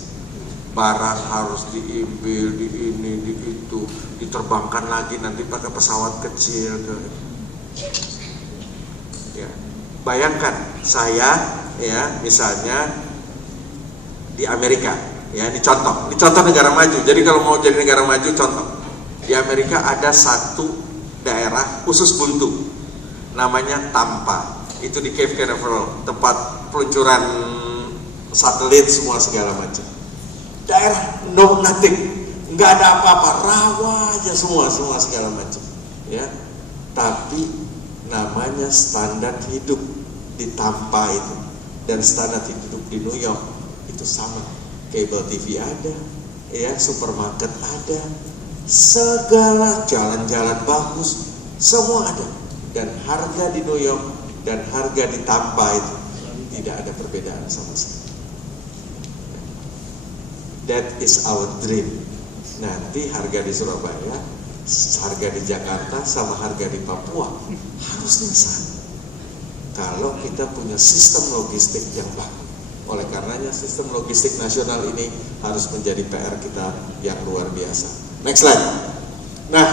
Barang harus diambil di ini, di itu, diterbangkan lagi nanti pakai pesawat kecil ke. Ya. Bayangkan saya ya misalnya di Amerika, ya ini contoh negara maju. Jadi kalau mau jadi negara maju, contoh di Amerika ada satu daerah khusus buntu, namanya Tampa. Itu di Cape Canaveral, tempat peluncuran satelit semua segala macam. Daerah no nothing, nggak ada apa-apa, rawa aja semua segala macam. Ya, tapi namanya standar hidup di Tampa itu dan standar hidup di New York itu sama. Cable TV ada, ya, supermarket ada, segala jalan-jalan bagus, semua ada. Dan harga di New York dan harga di Tampa itu tidak ada perbedaan sama sekali. That is our dream. Nanti harga di Surabaya, harga di Jakarta, sama harga di Papua harusnya sama. Kalau kita punya sistem logistik yang baik. Oleh karenanya sistem logistik nasional ini harus menjadi PR kita yang luar biasa. Next slide. Nah,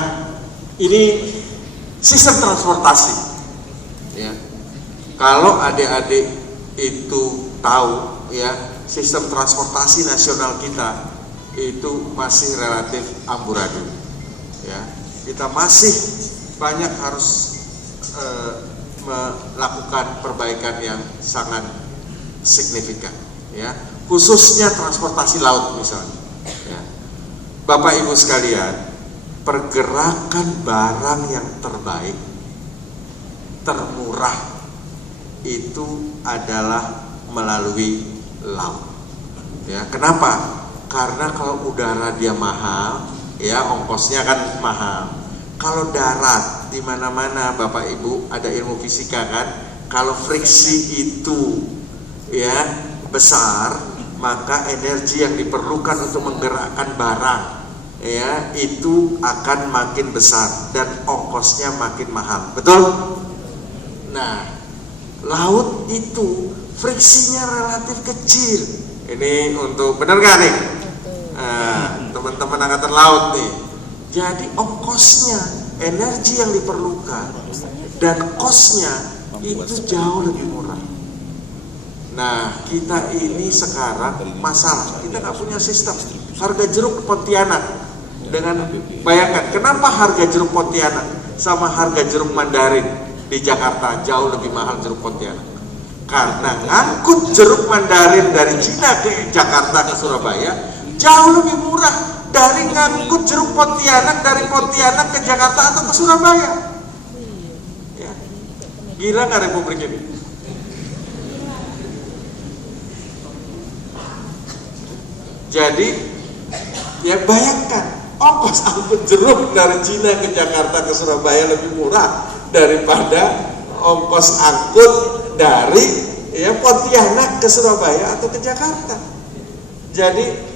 ini sistem transportasi. Ya. Kalau adik-adik itu tahu, ya, sistem transportasi nasional kita itu masih relatif amburadul. Ya, kita masih banyak harus melakukan perbaikan yang sangat signifikan, ya, khususnya transportasi laut misalnya. Ya. Bapak Ibu sekalian, pergerakan barang yang terbaik, termurah itu adalah melalui laut. Ya, kenapa? Karena kalau udara dia mahal, ya, ongkosnya kan mahal. Kalau darat di mana-mana, Bapak Ibu ada ilmu fisika kan? Kalau friksi itu ya besar, maka energi yang diperlukan untuk menggerakkan barang ya itu akan makin besar dan ongkosnya makin mahal. Betul? Nah, laut itu friksinya relatif kecil. Ini untuk benar gak nih? Teman-teman angkatan laut nih. Jadi ongkosnya, energi yang diperlukan dan kosnya itu jauh lebih murah. Nah, kita ini sekarang masalah, kita nggak punya sistem. Harga jeruk Pontianak, dengan bayangkan kenapa harga jeruk Pontianak sama harga jeruk Mandarin di Jakarta jauh lebih mahal jeruk Pontianak. Karena ngangkut jeruk Mandarin dari Cina ke Jakarta ke Surabaya jauh lebih murah dari ngangkut jeruk Pontianak dari Pontianak ke Jakarta atau ke Surabaya. Ya. Gila nggak Republik ini? Jadi ya bayangkan ongkos angkut jeruk dari Cina ke Jakarta ke Surabaya lebih murah daripada ongkos angkut dari ya Pontianak ke Surabaya atau ke Jakarta. Jadi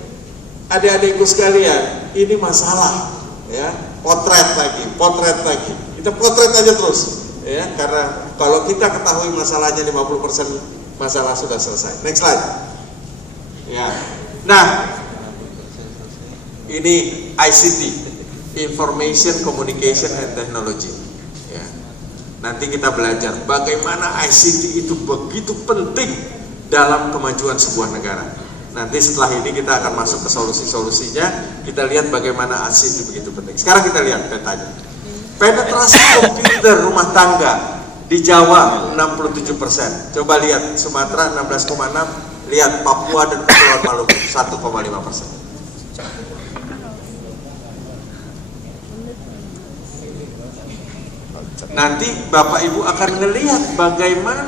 adik-adikku sekalian, ini masalah ya, potret lagi. Kita potret aja terus ya, karena kalau kita ketahui masalahnya 50% masalah sudah selesai. Next slide. Ya. Nah, ini ICT, Information Communication and Technology. Ya. Nanti kita belajar bagaimana ICT itu begitu penting dalam kemajuan sebuah negara. Nanti setelah ini kita akan masuk ke solusi-solusinya. Kita lihat bagaimana ICT begitu penting. Sekarang kita lihat petanya. Penetrasi komputer rumah tangga di Jawa 67%. Coba lihat Sumatera 16,6, lihat Papua dan Kepulauan Maluku 1,5%. Nanti Bapak Ibu akan melihat bagaimana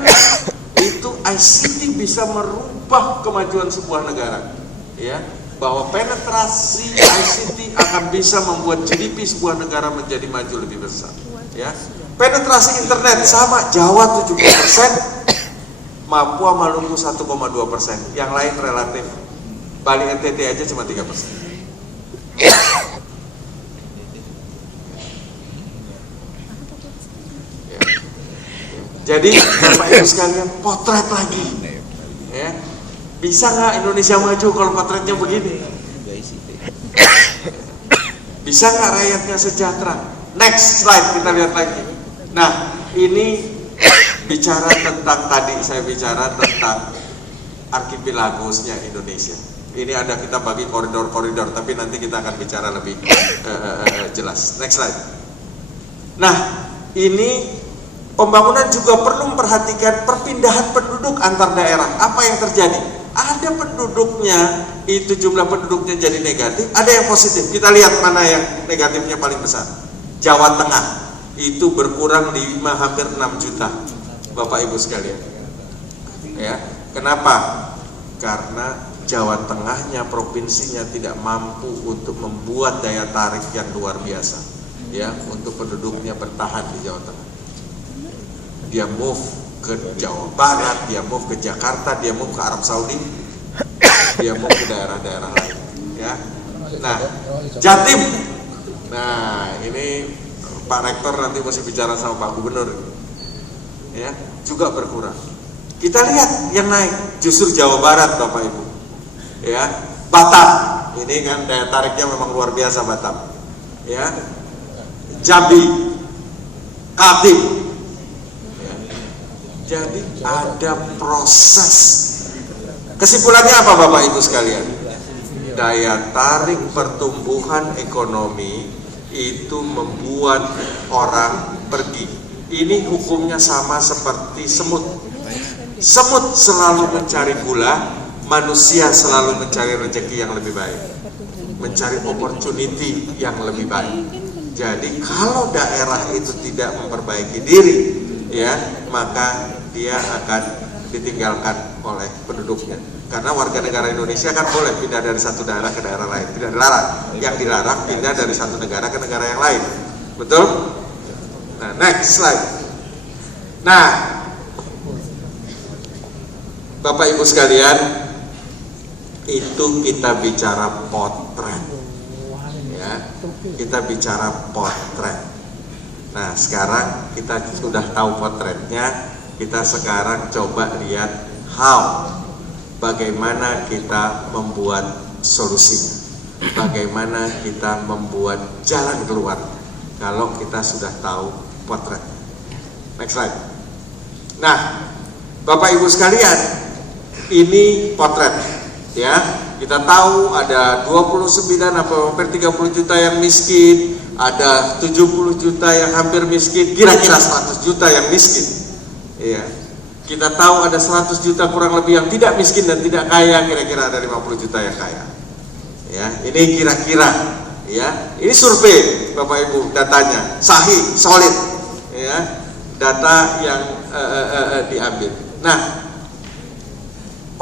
itu ICT bisa merubah kemajuan sebuah negara, ya, bahwa penetrasi ICT akan bisa membuat GDP sebuah negara menjadi maju lebih besar, ya. Penetrasi internet sama, Jawa 70%, Papua Maluku 1,2%, yang lain relatif. Bali NTT aja cuma 3%. Jadi Bapak Ibu sekalian, potret lagi, ya. Bisa nggak Indonesia maju kalau potretnya begini? Bisa nggak rakyatnya sejahtera? Next slide kita lihat lagi. Nah, ini bicara tentang, tadi saya bicara tentang archipelagosnya Indonesia. Ini ada, kita bagi koridor-koridor, tapi nanti kita akan bicara lebih jelas. Next slide. Nah, ini pembangunan juga perlu memperhatikan perpindahan penduduk antar daerah. Apa yang terjadi? Ada penduduknya, itu jumlah penduduknya jadi negatif, ada yang positif. Kita lihat mana yang negatifnya paling besar. Jawa Tengah, itu berkurang 5, hampir 6 juta. Bapak Ibu sekalian. Ya, kenapa? Karena Jawa Tengahnya, provinsinya tidak mampu untuk membuat daya tarik yang luar biasa, ya, untuk penduduknya bertahan di Jawa Tengah. Dia move ke Jawa Barat, dia move ke Jakarta, dia move ke Arab Saudi, dia move ke daerah-daerah lain, ya. Nah, Jatim, nah ini Pak Rektor nanti masih bicara sama Pak Gubernur, ya, juga berkurang. Kita lihat yang naik justru Jawa Barat, Bapak Ibu, ya. Batam, ini kan daya tariknya memang luar biasa Batam, ya. Jambi, Kaltim. Jadi ada proses. Kesimpulannya apa Bapak Ibu sekalian? Daya tarik pertumbuhan ekonomi itu membuat orang pergi. Ini hukumnya sama seperti semut. Semut selalu mencari gula, manusia selalu mencari rezeki yang lebih baik, mencari opportunity yang lebih baik. Jadi kalau daerah itu tidak memperbaiki diri, ya, maka dia akan ditinggalkan oleh penduduknya. Karena warga negara Indonesia kan boleh pindah dari satu daerah ke daerah lain, tidak dilarang. Yang dilarang pindah dari satu negara ke negara yang lain, betul? Nah, next slide. Nah, Bapak Ibu sekalian, itu kita bicara potret, ya, kita bicara potret. Nah, sekarang kita sudah tahu potretnya, kita sekarang coba lihat bagaimana kita membuat solusinya, bagaimana kita membuat jalan keluar kalau kita sudah tahu potret. Next slide. Nah, Bapak Ibu sekalian, ini potret, ya. Kita tahu ada 29 atau hampir 30 juta yang miskin, ada 70 juta yang hampir miskin, kira-kira 100 juta yang miskin. Iya. Kita tahu ada 100 juta kurang lebih yang tidak miskin dan tidak kaya, kira-kira ada 50 juta yang kaya. Ya, ini kira-kira, ya. Ini survei Bapak Ibu, datanya sahih, solid, ya. Data yang diambil. Nah,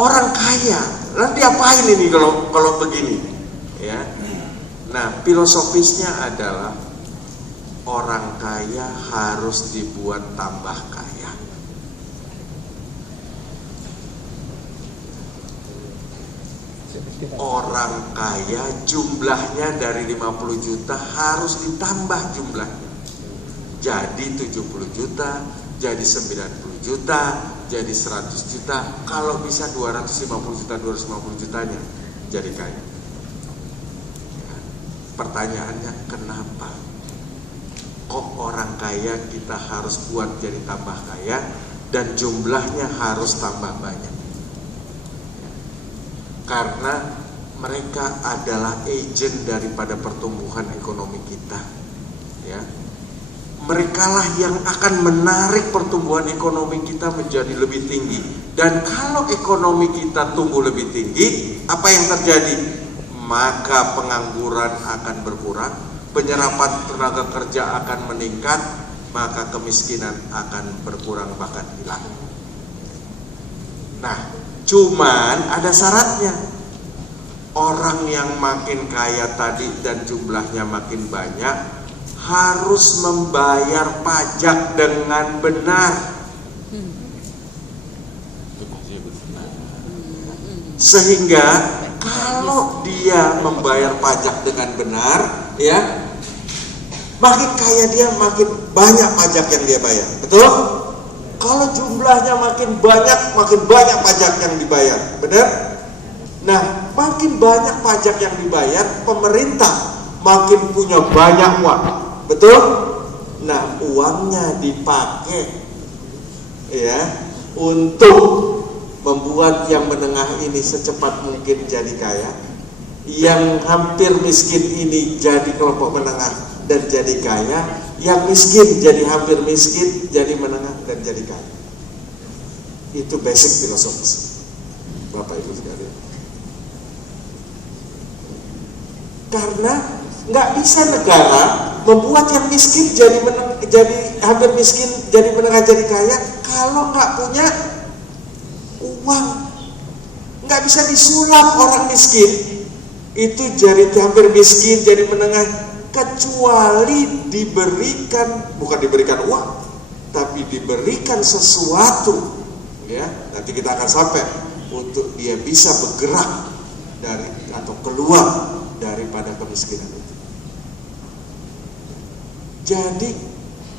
orang kaya, lalu diapain ini kalau begini, ya? Nah, filosofisnya adalah orang kaya harus dibuat tambah kaya. Orang kaya jumlahnya dari 50 juta harus ditambah jumlahnya. Jadi 70 juta, jadi 90 juta, jadi 100 juta, kalau bisa 250 juta, 250 jutanya jadi kaya. Pertanyaannya, kenapa kok orang kaya kita harus buat jadi tambah kaya dan jumlahnya harus tambah banyak? Karena mereka adalah agen daripada pertumbuhan ekonomi kita, ya. merekalah yang akan menarik pertumbuhan ekonomi kita menjadi lebih tinggi. Dan kalau ekonomi kita tumbuh lebih tinggi, apa yang terjadi? Maka pengangguran akan berkurang, penyerapan tenaga kerja akan meningkat, maka kemiskinan akan berkurang bahkan hilang. Nah, cuman ada syaratnya. Orang yang makin kaya tadi dan jumlahnya makin banyak harus membayar pajak dengan benar. Sehingga kalau dia membayar pajak dengan benar, ya, makin kaya dia, makin banyak pajak yang dia bayar. Betul? Kalau jumlahnya makin banyak pajak yang dibayar. Benar? Nah, makin banyak pajak yang dibayar, pemerintah makin punya banyak uang. Betul? Nah, uangnya dipakai, ya, untuk membuat yang menengah ini secepat mungkin jadi kaya, yang hampir miskin ini jadi kelompok menengah dan jadi kaya, yang miskin jadi hampir miskin, jadi menengah dan jadi kaya. Itu basic filosofis, Bapak Ibu sekalian. Karena nggak bisa negara membuat yang miskin jadi hampir miskin, jadi menengah, jadi kaya kalau nggak punya uang. Nggak bisa disulap orang miskin itu jadi hampir miskin, jadi menengah, kecuali bukan diberikan uang, tapi diberikan sesuatu, ya. Nanti kita akan sampai untuk dia bisa bergerak dari atau keluar daripada kemiskinan itu. Jadi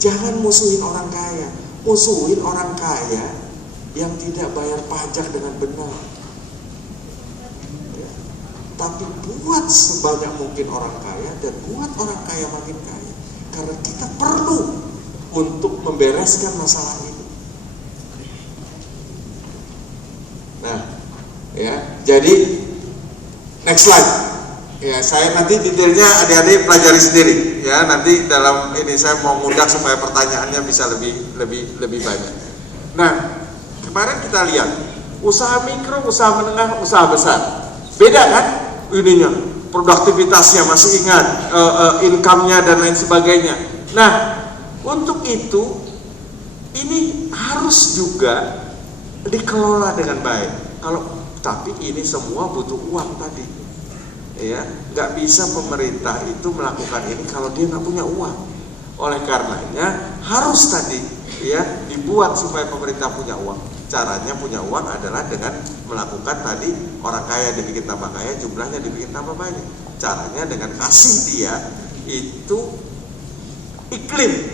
jangan musuhin orang kaya, musuhin orang kaya yang tidak bayar pajak dengan benar. Ya. Tapi buat sebanyak mungkin orang kaya dan buat orang kaya makin kaya, karena kita perlu untuk membereskan masalah ini. Nah, ya, jadi next slide. Ya, saya nanti detailnya adik-adik pelajari sendiri. Ya, nanti dalam ini saya mau ngundang supaya pertanyaannya bisa lebih banyak. Nah, kemarin kita lihat usaha mikro, usaha menengah, usaha besar. Beda kan ininya, produktivitasnya masih ingat, income-nya dan lain sebagainya. Nah, untuk itu ini harus juga dikelola dengan baik. Tapi ini semua butuh uang tadi. Ya, nggak bisa pemerintah itu melakukan ini kalau dia nggak punya uang. Oleh karenanya harus tadi, ya, dibuat supaya pemerintah punya uang. Caranya punya uang adalah dengan melakukan tadi, orang kaya dibikin tambah kaya, jumlahnya dibikin tambah banyak. Caranya dengan kasih dia itu iklim,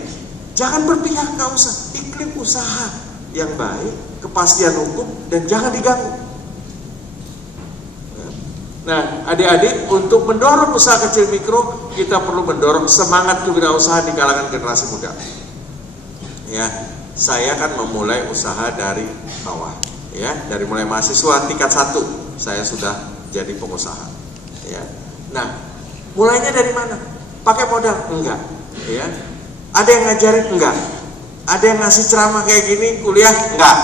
jangan berpihak, nggak usah, iklim usaha yang baik, kepastian hukum, dan jangan diganggu. Nah, adik-adik, untuk mendorong usaha kecil mikro, kita perlu mendorong semangat kewirausahaan di kalangan generasi muda. Ya, saya kan memulai usaha dari bawah, ya, dari mulai mahasiswa tingkat 1, saya sudah jadi pengusaha. Ya, nah, mulainya dari mana? Pakai modal? Enggak. Ya, ada yang ngajarin? Enggak. Ada yang ngasih ceramah kayak gini, kuliah? Enggak.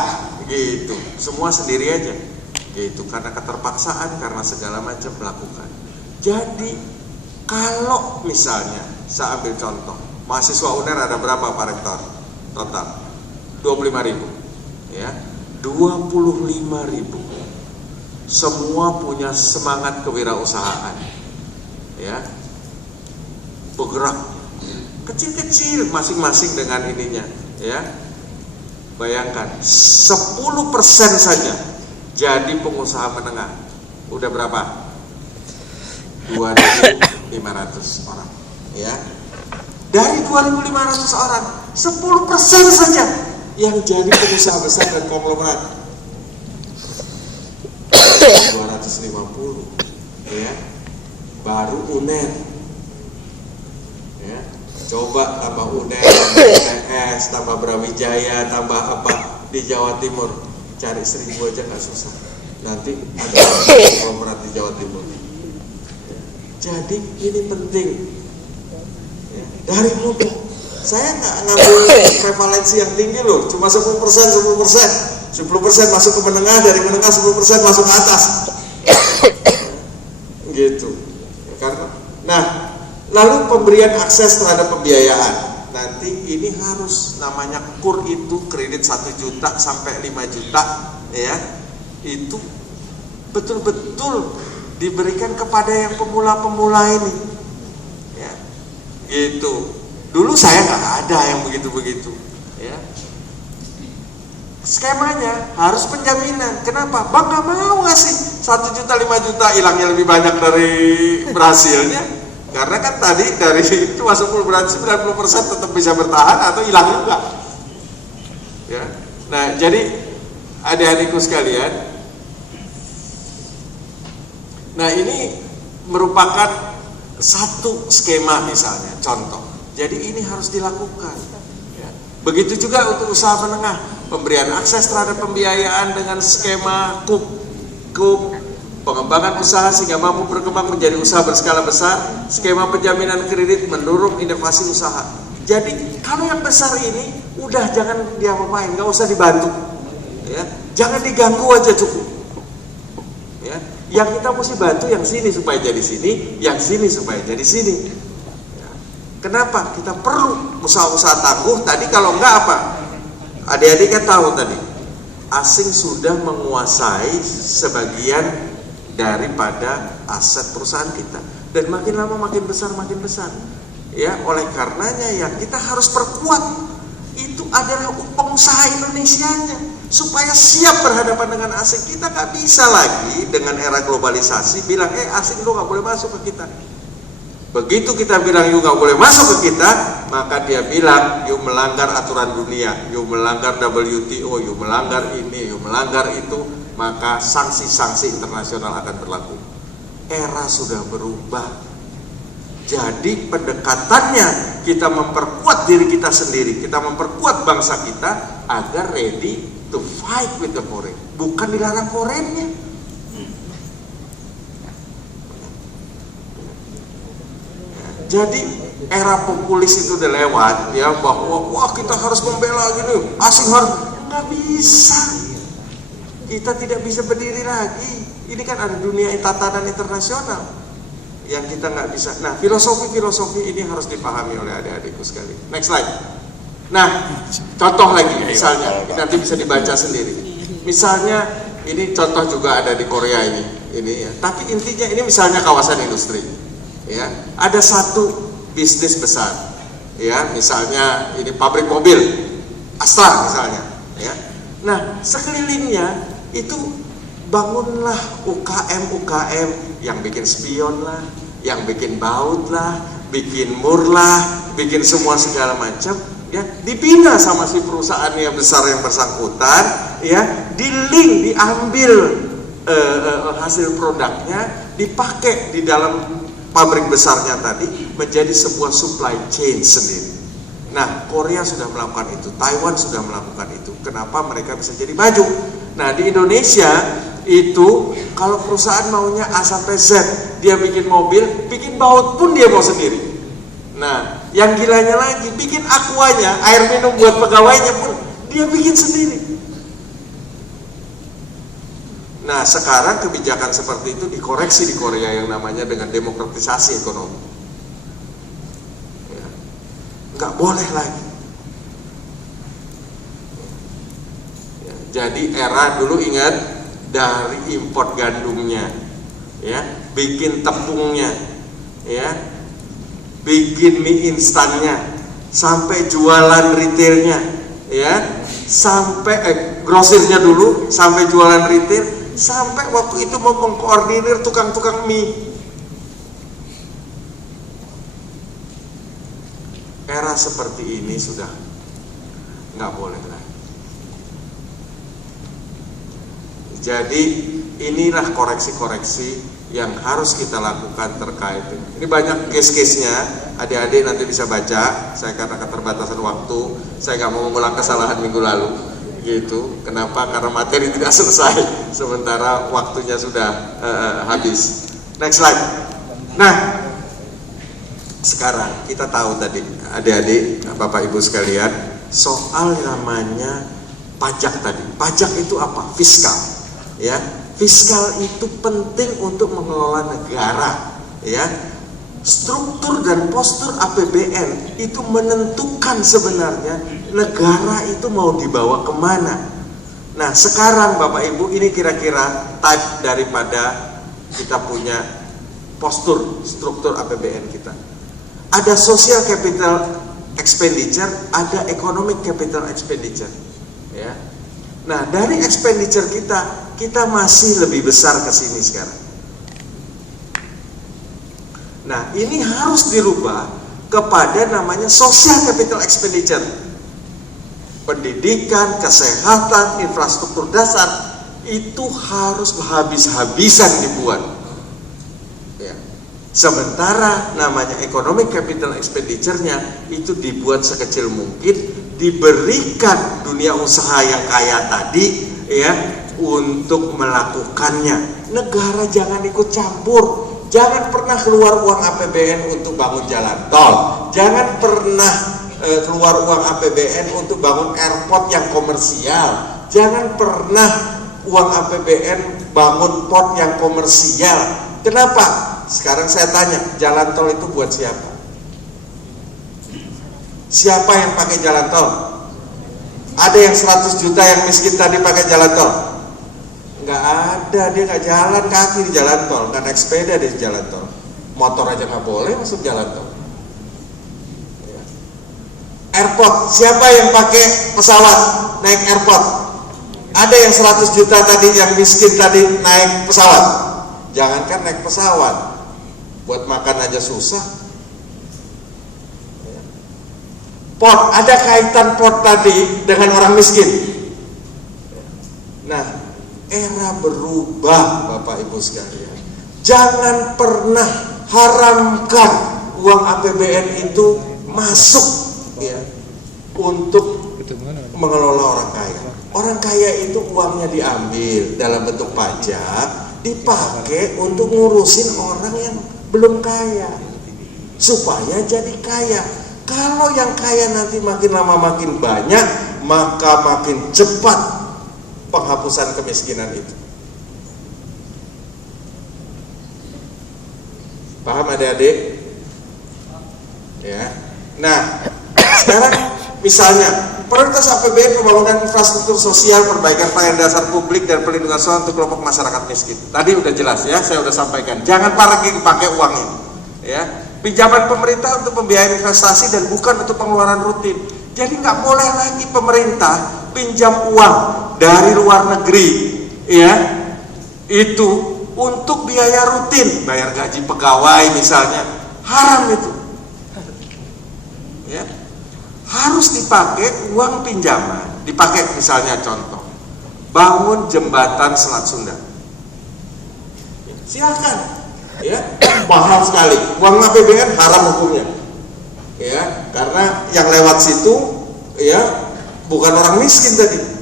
Gitu, semua sendiri aja. Gitu, karena keterpaksaan, karena segala macam melakukan. Jadi kalau misalnya saya ambil contoh, mahasiswa UNER ada berapa Pak Rektor? Total 25.000, ya, 25.000 semua punya semangat kewirausahaan, ya, bergerak kecil-kecil masing-masing dengan ininya, ya. Bayangkan 10% saja jadi pengusaha menengah, udah berapa? 2.500 orang, ya. Dari 2.500 orang, 10% saja yang jadi pengusaha besar dan konglomerat. 250, ya. Baru UNER, ya. Coba tambah UNER, tambah ITS, tambah Brawijaya, tambah apa di Jawa Timur. Cari 1.000 aja nggak susah. Nanti ada konglomerat di Jawa Timur. Jadi ini penting, ya, dari muda Saya nggak ngambil prevalensi yang tinggi loh, cuma 10%, 10% masuk ke menengah, dari menengah 10% masuk ke atas, gitu. Karena, nah, lalu pemberian akses terhadap pembiayaan. Nanti ini harus namanya KUR itu kredit 1 juta sampai 5 juta, ya, itu betul-betul diberikan kepada yang pemula-pemula ini, ya, gitu. Dulu saya nggak ada yang begitu-begitu, ya. Skemanya harus penjaminan. Kenapa? Bank nggak mau ngasih 1 juta 5 juta, hilangnya lebih banyak dari berhasilnya. Karena kan tadi dari itu masuk berarti 90% tetap bisa bertahan atau hilang juga, ya. Nah, jadi adik-adikku sekalian, nah ini merupakan satu skema misalnya, contoh. Jadi ini harus dilakukan, ya. Begitu juga untuk usaha menengah, pemberian akses terhadap pembiayaan dengan skema KUP, pengembangan usaha sehingga mampu berkembang menjadi usaha berskala besar, skema penjaminan kredit mendorong inovasi usaha. Jadi kalau yang besar ini udah jangan diapa-apain, nggak usah dibantu, ya. Jangan diganggu aja cukup, ya. Yang kita mesti bantu yang sini supaya jadi sini, yang sini supaya jadi sini. Kenapa? Kita perlu usaha-usaha tangguh. Tadi kalau enggak apa? Adik-adik kan tahu tadi, asing sudah menguasai sebagian daripada aset perusahaan kita. Dan makin lama makin besar, ya. Oleh karenanya ya kita harus perkuat. Itu adalah pengusaha Indonesianya, supaya siap berhadapan dengan asing. Kita nggak bisa lagi dengan era globalisasi bilang, asing lu nggak boleh masuk ke kita. Begitu kita bilang you nggak boleh masuk ke kita, maka dia bilang you melanggar aturan dunia, you melanggar WTO, you melanggar ini, you melanggar itu, maka sanksi-sanksi internasional akan berlaku. Era sudah berubah. Jadi pendekatannya kita memperkuat diri kita sendiri, kita memperkuat bangsa kita agar ready to fight with the foreign, bukan dilarang foreignnya. Jadi era populis itu udah lewat, ya, bahwa wah kita harus membela gini, asing harus, nggak bisa. Kita tidak bisa berdiri lagi. Ini kan ada dunia tatanan internasional yang kita nggak bisa. Nah, filosofi ini harus dipahami oleh adik-adikku sekali. Next slide. Nah, contoh lagi misalnya, nanti bisa dibaca sendiri. Misalnya ini contoh juga ada di Korea ini ya. Tapi intinya ini misalnya kawasan industri. Ya, ada satu bisnis besar, ya, misalnya ini pabrik mobil, Astra misalnya, ya. Nah, sekelilingnya itu bangunlah UKM yang bikin spion lah, yang bikin baut lah, bikin mur lah, bikin semua segala macam, ya, dibina sama si perusahaan yang besar yang bersangkutan, ya, di-link, diambil hasil produknya, dipakai di dalam pabrik besarnya tadi menjadi sebuah supply chain sendiri. Nah, Korea sudah melakukan itu, Taiwan sudah melakukan itu. Kenapa mereka bisa jadi maju? Nah, di Indonesia itu kalau perusahaan maunya A sampai Z, dia bikin mobil, bikin baut pun dia mau sendiri. Nah, yang gilanya lagi, bikin aquanya, air minum buat pegawainya pun dia bikin sendiri. Nah, sekarang kebijakan seperti itu dikoreksi di Korea yang namanya dengan demokratisasi ekonomi. Ya, nggak boleh lagi. Ya, jadi era dulu ingat dari import gandumnya, ya, bikin tepungnya, ya, bikin mie instannya, sampai jualan retailnya, ya, sampai grosirnya dulu, sampai jualan retail. Sampai waktu itu mau mengkoordinir tukang-tukang mie. Era seperti ini sudah nggak boleh lagi. Jadi inilah koreksi-koreksi yang harus kita lakukan terkait ini. Banyak case-case-nya, adik-adik nanti bisa baca. Saya karena keterbatasan waktu, saya nggak mau mengulang kesalahan minggu lalu. Gitu. Kenapa? Karena materi tidak selesai, sementara waktunya sudah habis. Next slide. Nah, sekarang kita tahu tadi adik-adik, Bapak Ibu sekalian, soal namanya pajak tadi. Pajak itu apa? Fiskal, ya. Fiskal itu penting untuk mengelola negara, ya. Struktur dan postur APBN itu menentukan sebenarnya negara itu mau dibawa kemana. Nah sekarang Bapak Ibu, ini kira-kira type daripada kita punya postur struktur APBN kita. Ada social capital expenditure, ada economic capital expenditure, ya. Nah dari expenditure kita masih lebih besar ke sini sekarang. Nah ini harus dirubah kepada namanya social capital expenditure. Pendidikan, kesehatan, infrastruktur dasar itu harus habis-habisan dibuat, ya. Sementara namanya economic capital expenditure-nya itu dibuat sekecil mungkin, diberikan dunia usaha yang kaya tadi, ya, untuk melakukannya. Negara jangan ikut campur. Jangan pernah keluar uang APBN untuk bangun jalan tol. Jangan pernah keluar uang APBN untuk bangun airport yang komersial. Jangan pernah uang APBN bangun port yang komersial. Kenapa? Sekarang saya tanya, jalan tol itu buat siapa? Siapa yang pakai jalan tol? Ada yang 100 juta yang miskin tadi pakai jalan tol? Nggak ada, dia nggak jalan kaki di jalan tol, nggak naik sepeda di jalan tol, motor aja nggak boleh masuk jalan tol. Ya. Airport, siapa yang pakai pesawat naik airport? Ada yang 100 juta tadi yang miskin tadi naik pesawat. Jangankan naik pesawat, buat makan aja susah. Ya. Port, ada kaitan port tadi dengan orang miskin. Nah, era berubah Bapak Ibu sekalian. Jangan pernah haramkan uang APBN itu masuk, ya, untuk mengelola orang kaya. Orang kaya itu uangnya diambil dalam bentuk pajak, dipakai untuk ngurusin orang yang belum kaya supaya jadi kaya. Kalau yang kaya nanti makin lama makin banyak, maka makin cepat penghapusan kemiskinan itu. Paham adik-adik? Ya. Nah, sekarang misalnya prioritas APBN pembangunan infrastruktur sosial, perbaikan pelayanan dasar publik dan perlindungan sosial untuk kelompok masyarakat miskin. Tadi udah jelas ya, saya udah sampaikan. Jangan lagi dipakai uang ini, ya. Pinjaman pemerintah untuk pembiayaan investasi dan bukan untuk pengeluaran rutin. Jadi nggak boleh lagi pemerintah pinjam uang dari luar negeri, ya, itu untuk biaya rutin, bayar gaji pegawai misalnya, haram itu, ya. Harus dipakai uang pinjaman, dipakai misalnya contoh, bangun jembatan Selat Sunda, silakan, ya, mahal sekali, uang APBN haram hukumnya, ya, karena yang lewat situ, ya, bukan orang miskin tadi.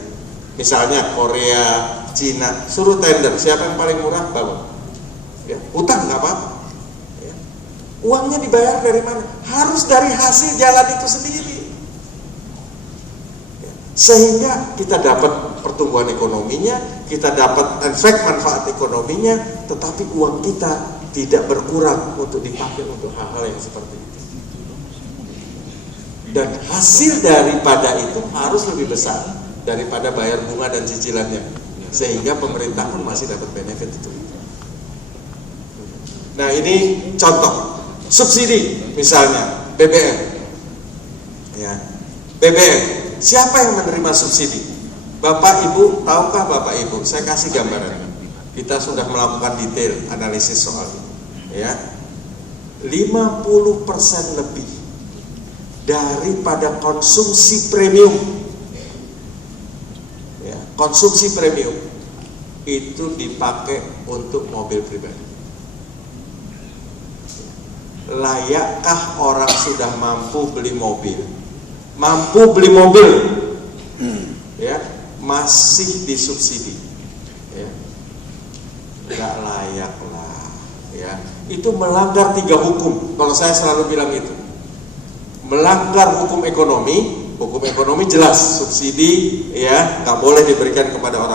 Misalnya Korea, Cina, suruh tender, siapa yang paling murah bangun, ya, utang nggak apa-apa, ya. Uangnya dibayar dari mana? Harus dari hasil jalan itu sendiri, ya. Sehingga kita dapat pertumbuhan ekonominya, kita dapat efek manfaat ekonominya, tetapi uang kita tidak berkurang untuk dipakai untuk hal-hal yang seperti itu. Dan hasil daripada itu harus lebih besar daripada bayar bunga dan cicilannya, sehingga pemerintah pun masih dapat benefit itu. Nah ini contoh subsidi, misalnya BBM, ya, BBM. Siapa yang menerima subsidi? Bapak Ibu, tahukah Bapak Ibu? Saya kasih gambaran. Kita sudah melakukan detail analisis soal ini, ya. 50% lebih daripada konsumsi premium, ya, konsumsi premium itu dipakai untuk mobil pribadi. Layakkah orang sudah mampu beli mobil, ya, masih disubsidi, ya, nggak layak lah, ya. itu melanggar 3 hukum. Kalau saya selalu bilang itu, melanggar hukum ekonomi jelas, subsidi ya nggak boleh diberikan kepada orang